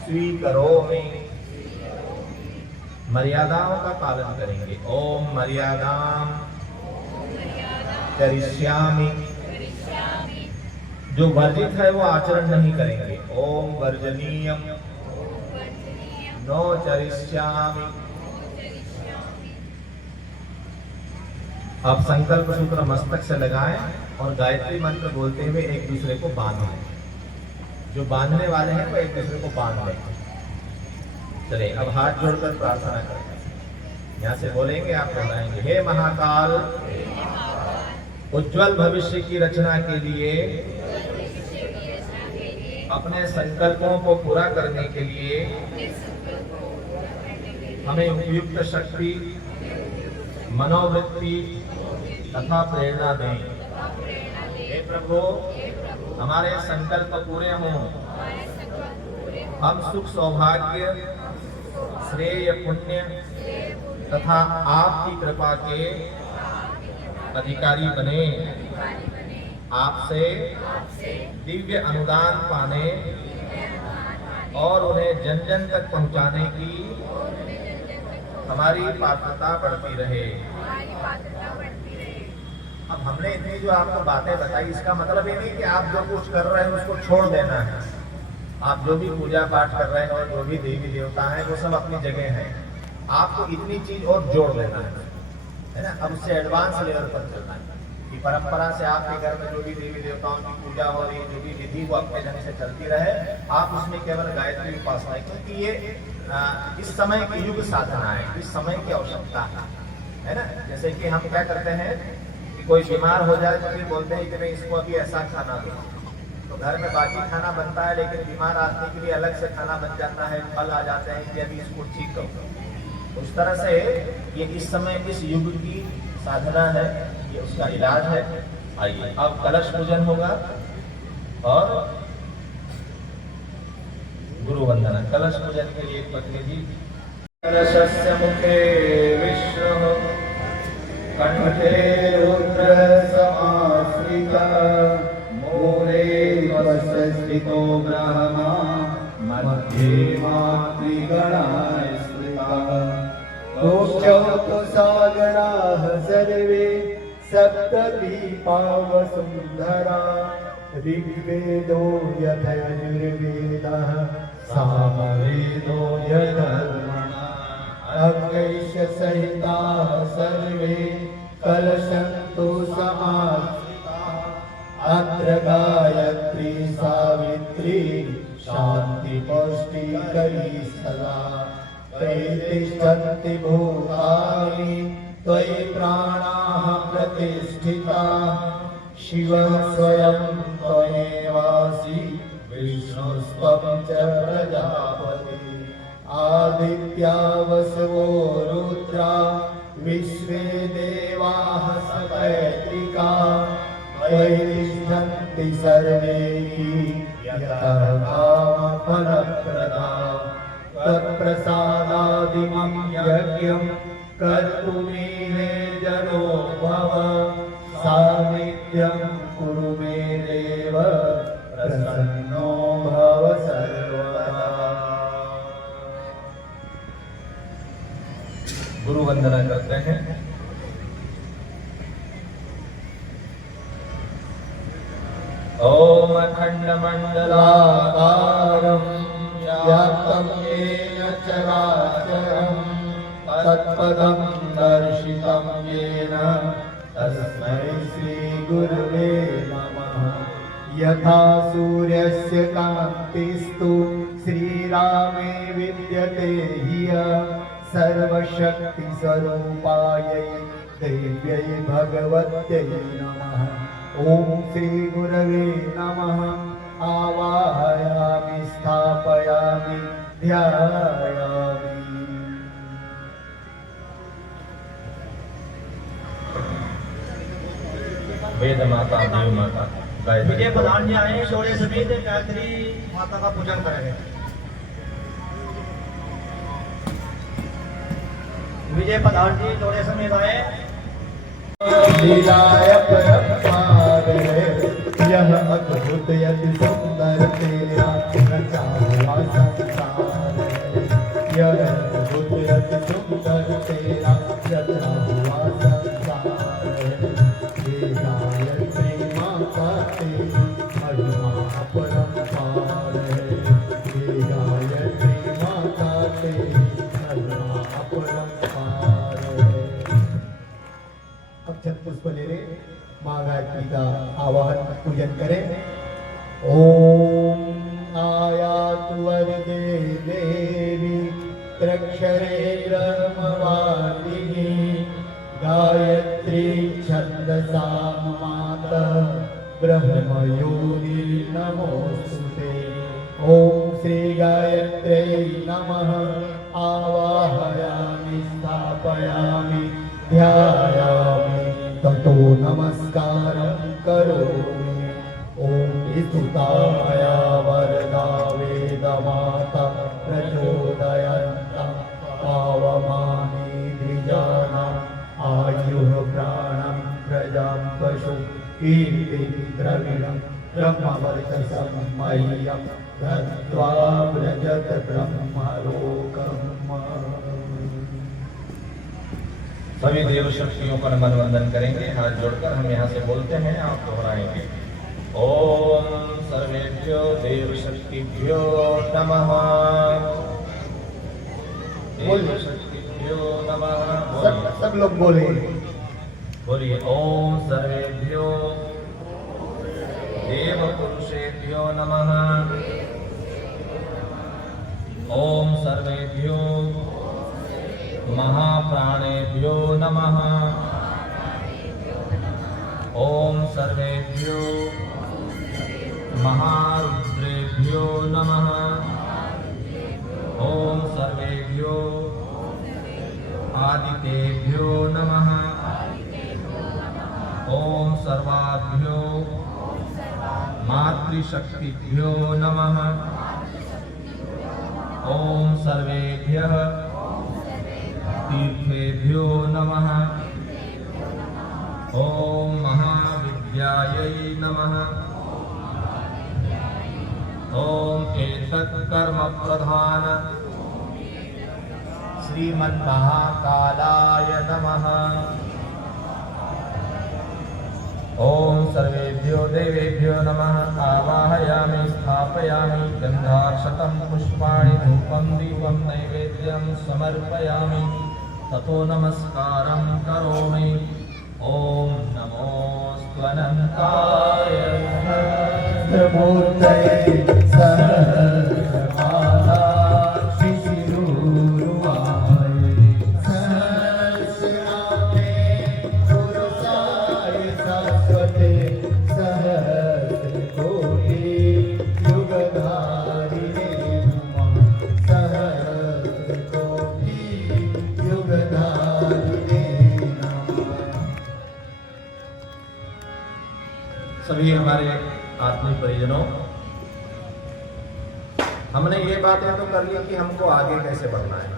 स्वीकरोमि। मर्यादाओं का पालन करेंगे। ओम मर्यादाम करिष्यामि। जो वर्जित है वो आचरण नहीं करेंगे। ओम वर्जनीयम नो चरिष्यामि। अब संकल्प सूत्र मस्तक से लगाएं और गायत्री मंत्र बोलते हुए एक दूसरे को बांधें। जो बांधने वाले हैं वो एक दूसरे को बांध लें। चलिए, अब हाथ जोड़कर प्रार्थना करें। यहाँ से बोलेंगे, आप दोहराएंगे। हे महाकाल, उज्जवल भविष्य की रचना के लिए, अपने संकल्पों को पूरा करने के लिए हमें उपयुक्त शक्ति, मनोवृत्ति तथा प्रेरणा दें। हे प्रभु, हमारे संकल्प पूरे हों, हम सुख सौभाग्य, श्रेय, पुण्य तथा आपकी कृपा के अधिकारी बने। आपसे दिव्य अनुदान पाने और उन्हें जन जन तक पहुंचाने की हमारी पात्रता बढ़ती रहे। अब हमने इतनी जो आपको बातें बताई, इसका मतलब ये नहीं कि आप जो कुछ कर रहे हैं उसको छोड़ देना है। आप जो भी पूजा पाठ कर रहे हैं और जो भी देवी देवता हैं वो सब अपनी जगह है। आपको इतनी चीज और जोड़ लेना है ना। अब उससे एडवांस लेवल पर चलना है कि परंपरा से आपके घर में जो भी देवी देवताओं की पूजा हो रही है, जो भी विधि वो अपने ढंग से चलती रहे। आप उसमें केवल गायत्री उपासना है, क्योंकि ये इस समय की युग साधना है, इस समय की आवश्यकता है ना। जैसे कि हम क्या करते हैं कि कोई बीमार हो जाए तो फिर बोलते हैं कि नहीं, इसको अभी ऐसा खाना दो। तो घर में बाकी खाना बनता है, लेकिन बीमार आदमी के लिए अलग से खाना बन जाता है, फल आ जाते हैं कि अभी इसको ठीक करो। उस तरह से ये इस समय इस युग की साधना है, ये उसका इलाज है। आइए, अब कलश पूजन होगा और गुरु वंदना। कलश पूजन के लिए पत्नी जी, कलशस्य मुखे विष्णु कंठे रुद्र समाश्रिता मूले स्थितो ब्रह्मा मध्ये मातृगणाः स्मृताः। दोषौ सागराः सर्वे सप्तद्वीपावसुन्धरा ऋग्वेदो यथयजुर्वेदः सामवेदो यथर्वणः अग्नैश्च सहिताः सर्वे कलशन्तु समाश्रिताः। अत्र गायत्री सावित्री शान्ति पौष्टिकरी सदा। त्वयि तिष्ठन्ति भूतानि त्वयि प्राणाः प्रतिष्ठिताः। शिवः स्वयं त्वमेवासि विष्णुस्त्वं च प्रजापति। आदित्या वसवो रुद्रा विश्वे देवाः सपैत्रिका। त्वयि तिष्ठन्ति सर्वे यतः कामफलप्रदा। तत्प्रसादादिमं यज्ञं कर्तुमीहे जनो भव। सानिध्यं कुरु मे देव प्रसन्नो भव सर्वदा। गुरु वंदना करते हैं। ओम अखंड मंडलाकारं व्याप्तं येन चराचरं तत्पदं दर्शितं येन तस्मै श्री गुरुवे नमः। यथा सूर्यस्य कान्तिस्तु श्रीरामे विद्यते ह्यः सर्वशक्तिस्वरूपायै देव्यै भगवत्यै नमः। ॐ श्री गुरवे नमः आवाहयामि स्थापयामि ध्यायामि। वेद माता देव माता गायत्री विजय प्रधान जी आए शोड़े समेत गायत्री माता का पूजन करेंगे। विजय प्रधान जी जोड़े समेत आए। लीलाय परम्पार है यह अद्भुत यति सुंदर तेरा रचा हुआ संसार है। यह अद्भुत यति सुंदर तेरा रचा हुआ संसार है। ये गायत्री माता तेरी महिमा अपरंपार है। ये गायत्री माता तेरी महिमा अपरंपार है। अक्षत पुष्प ले ले, माँ गायत्री का आवाहन पूजन करें। ओम आयातु वरदे देवी त्र्यक्षरे ब्रह्मवादिनी गायत्री छंदसा माता ब्रह्मयोनि नमोस्तुते। ओम श्री गायत्र्यै नमः आवाहयामि स्थापयामि ध्यायामि ततो नमस्कारं करोमि। ॐ स्तुता मया वरदा वेदमाता प्रचोदयन्तं पावमानि द्विजानाम् आयुः प्राणं प्रजां पशु कीर्तिं द्रविणं ब्रह्मवर्चसं मह्यं दत्त्वा व्रजत ब्रह्मलोकम्। सभी देव शक्तियों का नमन वंदन करेंगे। हाथ जोड़कर हम यहाँ से बोलते हैं, आप दोहराएंगे। ओम सर्वेभ्यो देव शक्तिभ्यो नमः। देव शक्तिभ्यो नमः। सब लोग बोले बोलिए ओम सर्वेभ्यो देव पुरुषेभ्यो नमः। ओम सर्वेभ्यो महाप्राणेभ्यो नमः। ओम सर्वेभ्यो महारुद्रेभ्यो नमः। ओम सर्वेभ्यो आदितेभ्यो नमः। ओम सर्वाभ्यो मातृशक्तिभ्यो नमः। ओम सर्वेभ्यः तीर्थेभ्यो नमः। ओम महाविद्यायै नमः। ओम एतत् कर्म प्रधान श्रीमन्महाकालाय नमः। ओम सर्वेभ्यो देवेभ्यो नमः। आवाहयामि स्थापयामि गन्धाक्षतं पुष्पाणि धूपं दीपं नैवेद्यं समर्पयामि ततो नमस्कारं करोमि। ओम नमोऽस्त्वनन्ताय सहस्रमूर्तये सहस्रपादा शिशिरूरुवाय सहस्रनामे पुरुषाय शाश्वते सहस्रकोटि युगधारिणे नमः। सहस्रकोटि युगधारिणे नमः। सभी हमारे आत्मीय परिजनों, हमने ये बातें तो कर ली कि हमको आगे कैसे बढ़ना है,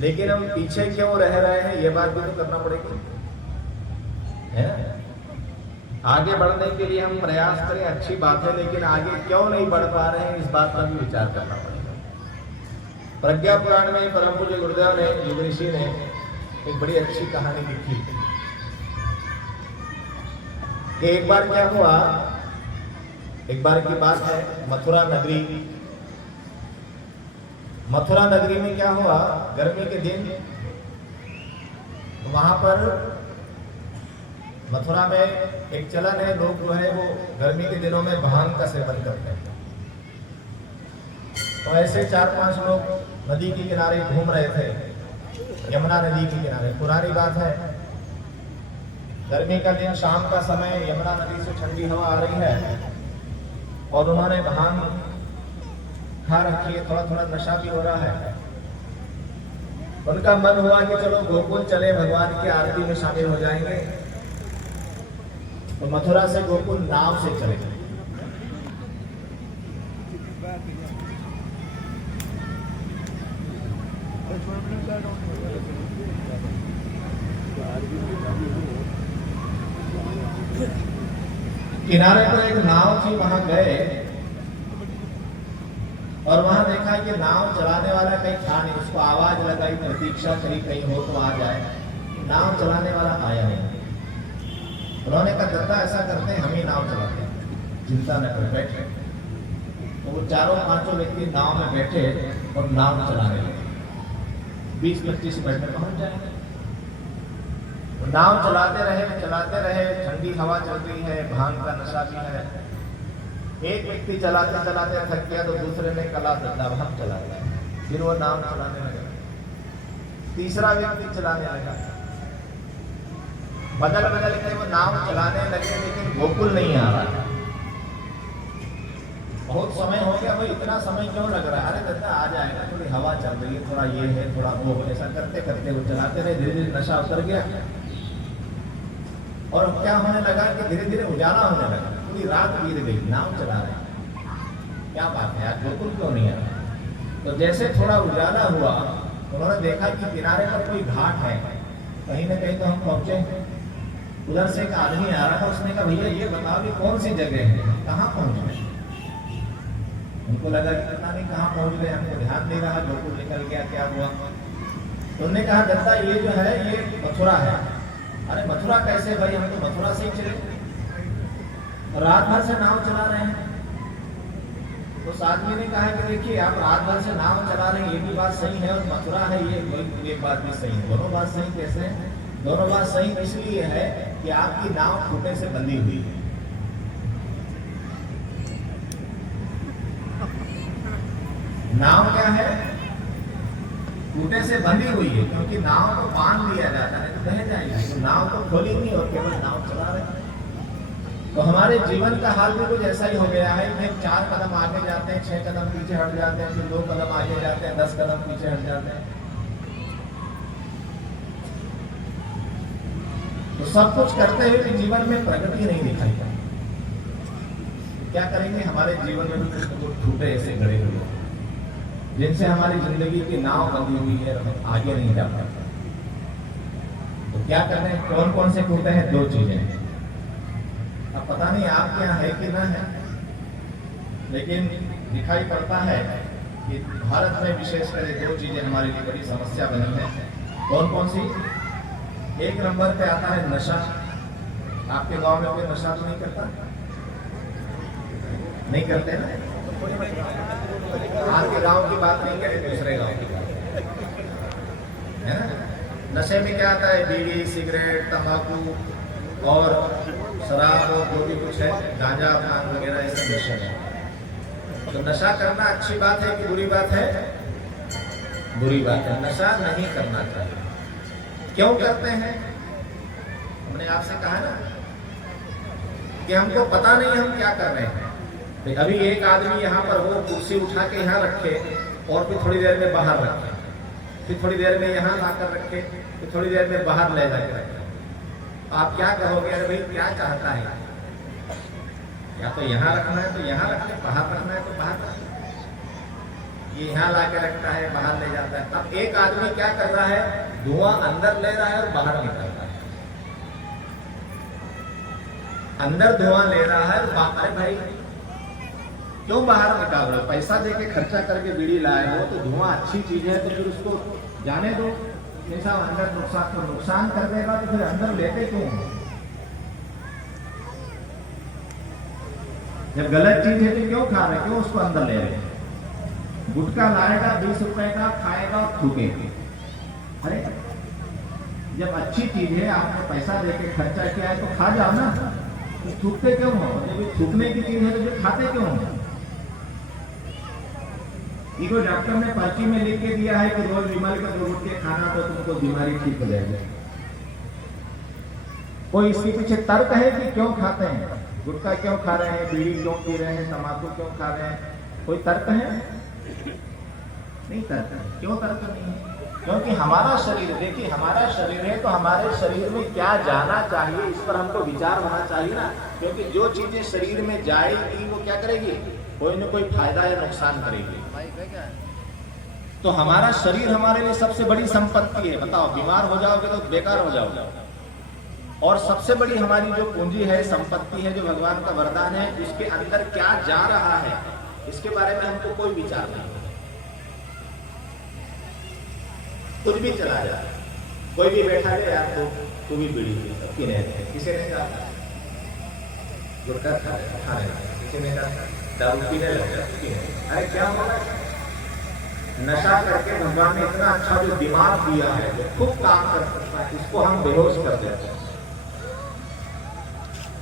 लेकिन हम पीछे क्यों रह रहे हैं ये बात भी तो करना पड़ेगी, है ना? आगे बढ़ने के लिए हम प्रयास करें, अच्छी बात है, लेकिन आगे क्यों नहीं बढ़ पा रहे हैं इस बात पर भी विचार करना पड़ेगा। प्रज्ञा पुराण में परम पूज्य गुरुदेव ने, युग ऋषि ने एक बड़ी अच्छी कहानी लिखी कि एक बार क्या हुआ, एक बार की बात है, मथुरा नगरी में क्या हुआ, गर्मी के दिन वहां पर मथुरा में एक चलन है, लोग जो है वो गर्मी के दिनों में भांग का सेवन करते हैं। तो ऐसे 4-5 लोग नदी के किनारे घूम रहे थे, यमुना नदी के किनारे, पुरानी बात है। गर्मी का दिन, शाम का समय, यमुना नदी से ठंडी हवा आ रही है और उन्होंने भांग खा रखी है, थोड़ा थोड़ा नशा भी हो रहा है। उनका मन हुआ कि चलो गोकुल चले, भगवान की आरती में शामिल हो जाएंगे। तो मथुरा से गोकुल नाव से चले गए। किनारे पर एक नाव थी, वहां गए और वहां देखा कि नाव चलाने वाला कहीं था नहीं। उसको आवाज लगाई, प्रतीक्षा करी कहीं हो तो आ जाए, नाव चलाने वाला आया नहीं। उन्होंने कहा दत्ता ऐसा करते हैं, हम ही नाव चलाते हैं, चिंता न कर, बैठे। तो वो चारों पांचों व्यक्ति नाव में बैठे और नाव चलाने लगे। 20-25 मिनट में पहुंच जाएंगे। नाव चलाते रहे, ठंडी हवा चल रही है, भांग का नशा भी है। एक व्यक्ति चलाते चलाते थक गया तो दूसरे ने कला दत्ता हम चला गया, फिर वो नाव चलाने लगा। तीसरा व्यक्ति चलाने लगा, बदल बदल के वो नाव चलाने लगे, लेकिन गोकुल नहीं आ रहा। बहुत समय हो गया, भाई इतना समय क्यों लग रहा है? अरे दत्ता आ जाएगा, थोड़ी हवा चल रही है, थोड़ा ये है, थोड़ा वो। ऐसा करते करते वो चलाते रहे, धीरे धीरे नशा उतर गया और क्या होने लगा कि धीरे धीरे उजाला होने लगा। पूरी रात बीत गई, नाव चला रहे, क्या बात है आज गोकुल क्यों नहीं आ रहा? तो जैसे थोड़ा उजाला हुआ, उन्होंने देखा कि किनारे पर कोई घाट है, कहीं ना कहीं तो हम पहुंचे। उधर से एक आदमी आ रहा था, उसने कहा भैया ये बताओ कि कौन सी जगह है, कहाँ पहुंच गए? उनको लगा कि पता नहीं कहाँ पहुंच गए, हमको ध्यान नहीं रहा, गोकुल निकल गया, क्या हुआ? तो उन्होंने कहा दत्ता ये जो है ये मथुरा है। अरे मथुरा कैसे भाई, हम तो मथुरा से ही चले, रात भर से नाव चला रहे हैं। तो उस आदमी ने कहा कि देखिए आप रात भर से नाव चला रहे हैं, ये भी बात सही है, और मथुरा है ये बात भी सही है। दोनों बात सही कैसे है? दोनों बात सही इसलिए है कि आपकी नाव खूंटे से बंधी हुई है। नाव क्या है? खूंटे से बंधी हुई है, क्योंकि नाव को बांध लिया जाता है तो बह जाएगी। तो नाव को खोली नहीं और केवल नाव चला रहे हैं। तो हमारे जीवन का हाल भी कुछ ऐसा ही हो गया है कि 4 कदम आगे जाते हैं, 6 कदम पीछे हट जाते हैं, फिर 2 कदम आगे जाते हैं, 10 कदम पीछे हट जाते हैं। तो सब कुछ करते हुए भी जीवन में प्रगति नहीं दिखाई पड़ती। क्या करेंगे? हमारे जीवन में भी कुछ न कुछ खूंटे ऐसे गड़े हुए हैं जिनसे हमारी जिंदगी की नाव बंधी हुई है, हम आगे नहीं जा पाते। तो क्या करना है? कौन कौन से खूंटे हैं? 2 चीजें हैं। अब पता नहीं आपके यहाँ है कि ना है, लेकिन दिखाई पड़ता है कि भारत में विशेषकर 2 चीजें हमारे लिए बड़ी समस्या बनी है। कौन कौन सी? एक नंबर पे आता है नशा। आपके गांव में कोई नशा तो नहीं करता? नहीं करते ना? आपके गांव की बात नहीं करें, दूसरे गांव की बात है ना। नशे में क्या आता है? बीड़ी, सिगरेट, तंबाकू और शराब और जो भी कुछ है, गांजा, भांग वगैरह, ये सब नशा है। तो नशा करना अच्छी बात है कि बुरी बात है? बुरी बात है। नशा नहीं करना चाहिए। क्यों करते हैं? हमने आपसे कहा ना कि हमको पता नहीं हम क्या कर रहे हैं। अभी एक आदमी यहाँ पर वो कुर्सी उठा के यहाँ रखे और फिर थोड़ी देर में बाहर रखे, फिर थोड़ी देर में यहाँ लाकर रखे, फिर थोड़ी देर में बाहर ले जाकर रखे। आप क्या कहोगे? अरे भाई क्या चाहता है? या तो यहाँ रखना है तो यहाँ रख ले, बाहर रखना है तो बाहर रख ले। ये यहाँ ला के रखता है, बाहर ले जाता है। अब एक आदमी क्या कर रहा है? धुआं अंदर ले रहा है और बाहर निकल रहा है। अंदर धुआं ले रहा है और बाहर, भाई क्यों बाहर निकाल रहे हो? पैसा देके खर्चा करके बीड़ी लाए हो तो धुआं अच्छी चीज है तो फिर उसको जाने दो। जैसा अंदर नुकसान कर देगा तो फिर अंदर लेते क्यों? जब गलत चीज है तो क्यों खा रहे, क्यों उसको अंदर ले रहे? गुटखा लाएगा 20 रुपए का, खाएगा और थूकेगा। अरे जब अच्छी चीज है, आपने पैसा देके खर्चा किया है तो खा जाओ ना, तो थूकते क्यों हो? जब थूकने की चीज है तो फिर खाते क्यों हो? इनको डॉक्टर ने पर्ची में लिख के दिया है कि रोज विमल का 2 गुटके खाना तो तुमको बीमारी ठीक हो जाएगी। कोई इसके पीछे तर्क है कि क्यों खाते हैं, गुटखा क्यों खा रहे हैं, बीड़ी क्यों पी रहे हैं, तंबाकू क्यों खा रहे हैं, कोई तर्क है? नहीं तर्क है। क्यों तर्क नहीं है? क्योंकि हमारा शरीर, देखिए हमारा शरीर है तो हमारे शरीर में क्या जाना चाहिए इस पर हमको विचार होना चाहिए ना। क्योंकि जो चीजें शरीर में जाएगी वो क्या करेगी, कोई ना कोई फायदा या नुकसान करेगी। तो हमारा शरीर हमारे लिए सबसे बड़ी संपत्ति है। बताओ, बीमार हो जाओगे तो बेकार हो जाओगे। और सबसे बड़ी हमारी जो पूंजी है, संपत्ति है, जो भगवान का वरदान है, उसके अंदर क्या जा रहा है इसके बारे में हमको कोई विचार नहीं। कुछ भी चला जाए, कोई भी बैठा है यार तो भी बीड़ी पीने, किसी ने कहा गुटखा खा रहे, किसी ने कहा दारू पीने लगे। अरे क्या होगा, नशा करके भगवान ने इतना अच्छा जो दिमाग दिया है, जो खूब काम कर सकता है, इसको हम बेहोश कर देते हैं,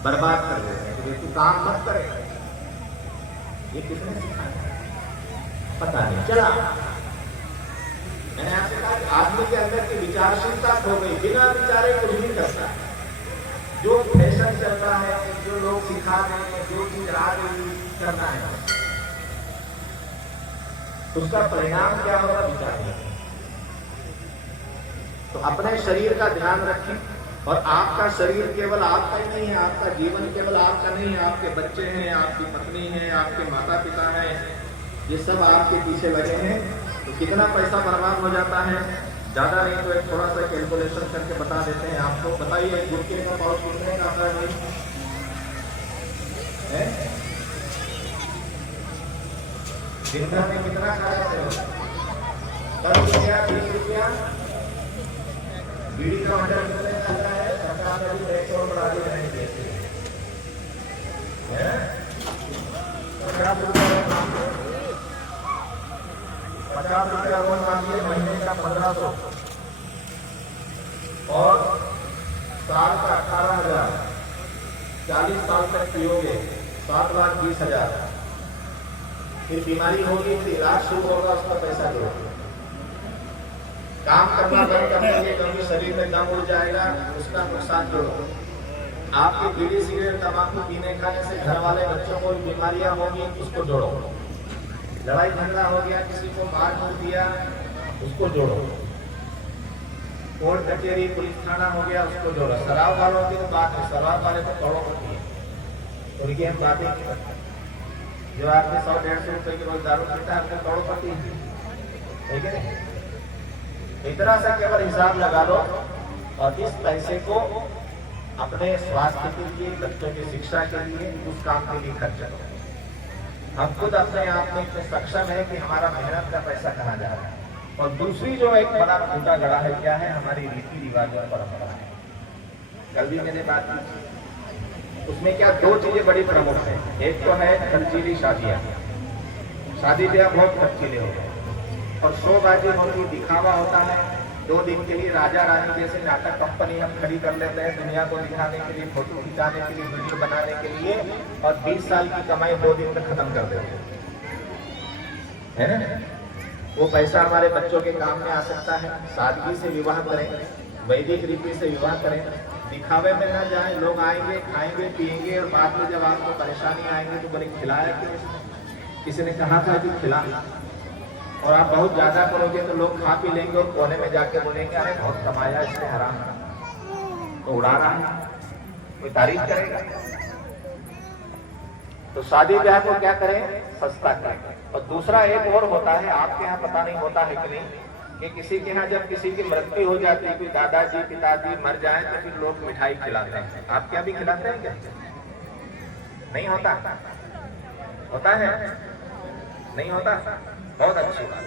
बर्बाद कर देते हैं। तो तू काम मत करे, ये किसने सिखाया पता नहीं चला। मैंने आपसे कहा कि आदमी के अंदर की विचारशीलता खो गई, बिना विचारे कुछ नहीं करता। जो फैशन चल रहा है, जो लोग सिखा रहे हैं, जो चीज आ रही करना है, उसका परिणाम क्या होगा, विचार नहीं। तो अपने शरीर का ध्यान रखें। और आपका शरीर केवल आपका ही नहीं है, आपका जीवन केवल आपका नहीं है, आपके बच्चे हैं, आपकी पत्नी है, आपके माता पिता हैं, ये सब आपके पीछे लगे हैं। तो कितना पैसा बर्बाद हो जाता है, ज्यादा नहीं तो एक थोड़ा सा कैलकुलेशन करके बता देते हैं आपको। बताइए गुटखे का पाउच कितने का आता है भाई? 10 में कितना खा जाते हो? 10 रुपया, 20 रुपया। बीड़ी का ऑर्डर कितने का आता है? सरकार ने भी 100 बढ़ा दिया है। 50 रुपया लोन मांगिए, महीने का 1500 और साल का 18,000। 40 साल तक पियोगे 7,20,000। फिर बीमारी होगी, फिर इलाज शुरू होगा, उसका पैसा दो। काम करना बंद कर देंगे क्योंकि शरीर में दम उड़ जाएगा, उसका नुकसान जोड़ो। आपकी बीड़ी सिगरेट तंबाकू पीने खाने से घर वाले बच्चों को बीमारियां होगी, उसको जोड़ो। लड़ाई झगड़ा हो गया, किसी को मार कर दिया, उसको जोड़ो। कोर्ट कचहरी पुलिस थाना हो गया, उसको जोड़ो। शराब वालों की तो बात है, शराब वाले तो करोड़पति है, उनकी हम बातें जो आपने 100-150 रुपए की रोज दारू पीता है, आपको करोड़पति है, ठीक है। इतना सा केवल हिसाब लगा लो और इस पैसे को अपने स्वास्थ्य के लिए, बच्चों की शिक्षा के लिए, उस काम के लिए खर्च करो। हम खुद अपने आप में इतने सक्षम है कि हमारा मेहनत का पैसा कहाँ जा रहा है। और दूसरी जो एक बड़ा खूंटा गड़ा है, क्या है, हमारी रीति रिवाज और परंपरा है। कल भी मैंने बात की, उसमें क्या 2 चीजें बड़ी प्रमुख है। एक तो है खर्चीली शादियां, शादी ब्याह बहुत खर्चीले हो गए और शोबाजी होती, दिखावा होता है। 2 दिन के लिए राजा रानी जैसे नाटक कंपनी हम खड़ी कर लेते हैं, दुनिया को दिखाने के लिए, फोटो खिंचाने के लिए, वीडियो बनाने के लिए, और 20 साल की कमाई 2 दिन में खत्म कर देते हैं, है ना। वो पैसा हमारे बच्चों के काम में आ सकता है। सादगी से विवाह करें, वैदिक रीति से विवाह करें, दिखावे में न जाए। लोग आएंगे, खाएंगे, पिएंगे और बाद में जब आपको परेशानी आएंगे तो बोले खिलाया किसी ने कहा था कि खिला, और आप बहुत ज्यादा करोगे तो लोग खा पी लेंगे और कोने में जाके बोलेंगे अरे बहुत कमाया इसने, हराम तो उड़ा रहा है, कोई तारीफ करेगा। तो शादी ब्याह को क्या करें, सस्ता करें। और दूसरा एक और होता है, आपके यहाँ पता नहीं होता है कि नहीं, कि किसी के यहाँ जब किसी की मृत्यु हो जाती है, कोई दादाजी पिताजी मर जाए तो फिर लोग मिठाई खिलाते हैं। आपके यहाँ भी खिलाते हैं क्या? नहीं होता? होता है? नहीं होता? बहुत अच्छी बात,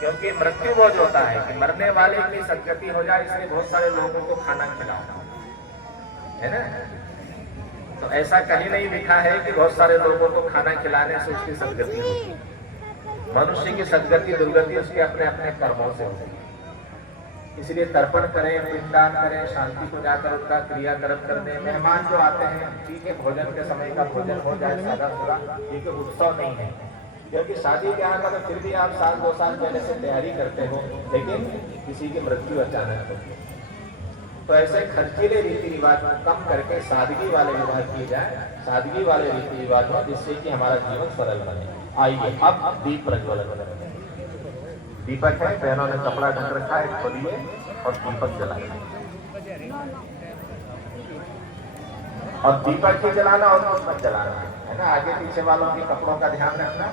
क्योंकि मृत्यु बोझ होता है कि मरने वाले की सदगति हो जाए, इसलिए बहुत सारे लोगों को खाना खिलाओ, है ना। तो ऐसा कहीं नहीं लिखा है कि बहुत सारे लोगों को खाना खिलाने से उसकी सदगति होती है। मनुष्य की सदगति दुर्गति उसके अपने अपने कर्मों से होती है। इसलिए तर्पण करें, पिंडदान करें, शांति को जाकर उनका क्रियाकर्म कर दें। मेहमान जो आते हैं, ठीक है, भोजन के समय का भोजन हो जाए सादा सुदा, ये कोई उत्सव नहीं है। क्योंकि शादी ब्याह का तो फिर भी आप 1-2 साल पहले से तैयारी करते हो, लेकिन किसी की मृत्यु अचानक होती है तो ऐसे खर्चीले रीति रिवाज को कम करके सादगी वाले विवाह किए जाए, सादगी वाले रीति रिवाज हो, जिससे कि हमारा जीवन सरल बने। आइए अब दीप प्रज्वलन करेंगे। दीपक है, बहनों ने कपड़ा ढक रखा है, खोलिए और दीपक जलाइए। और दीपक ही जलाना और कुछ मत जलाना है ना। आगे पीछे वालों के कपड़ों का ध्यान रखना।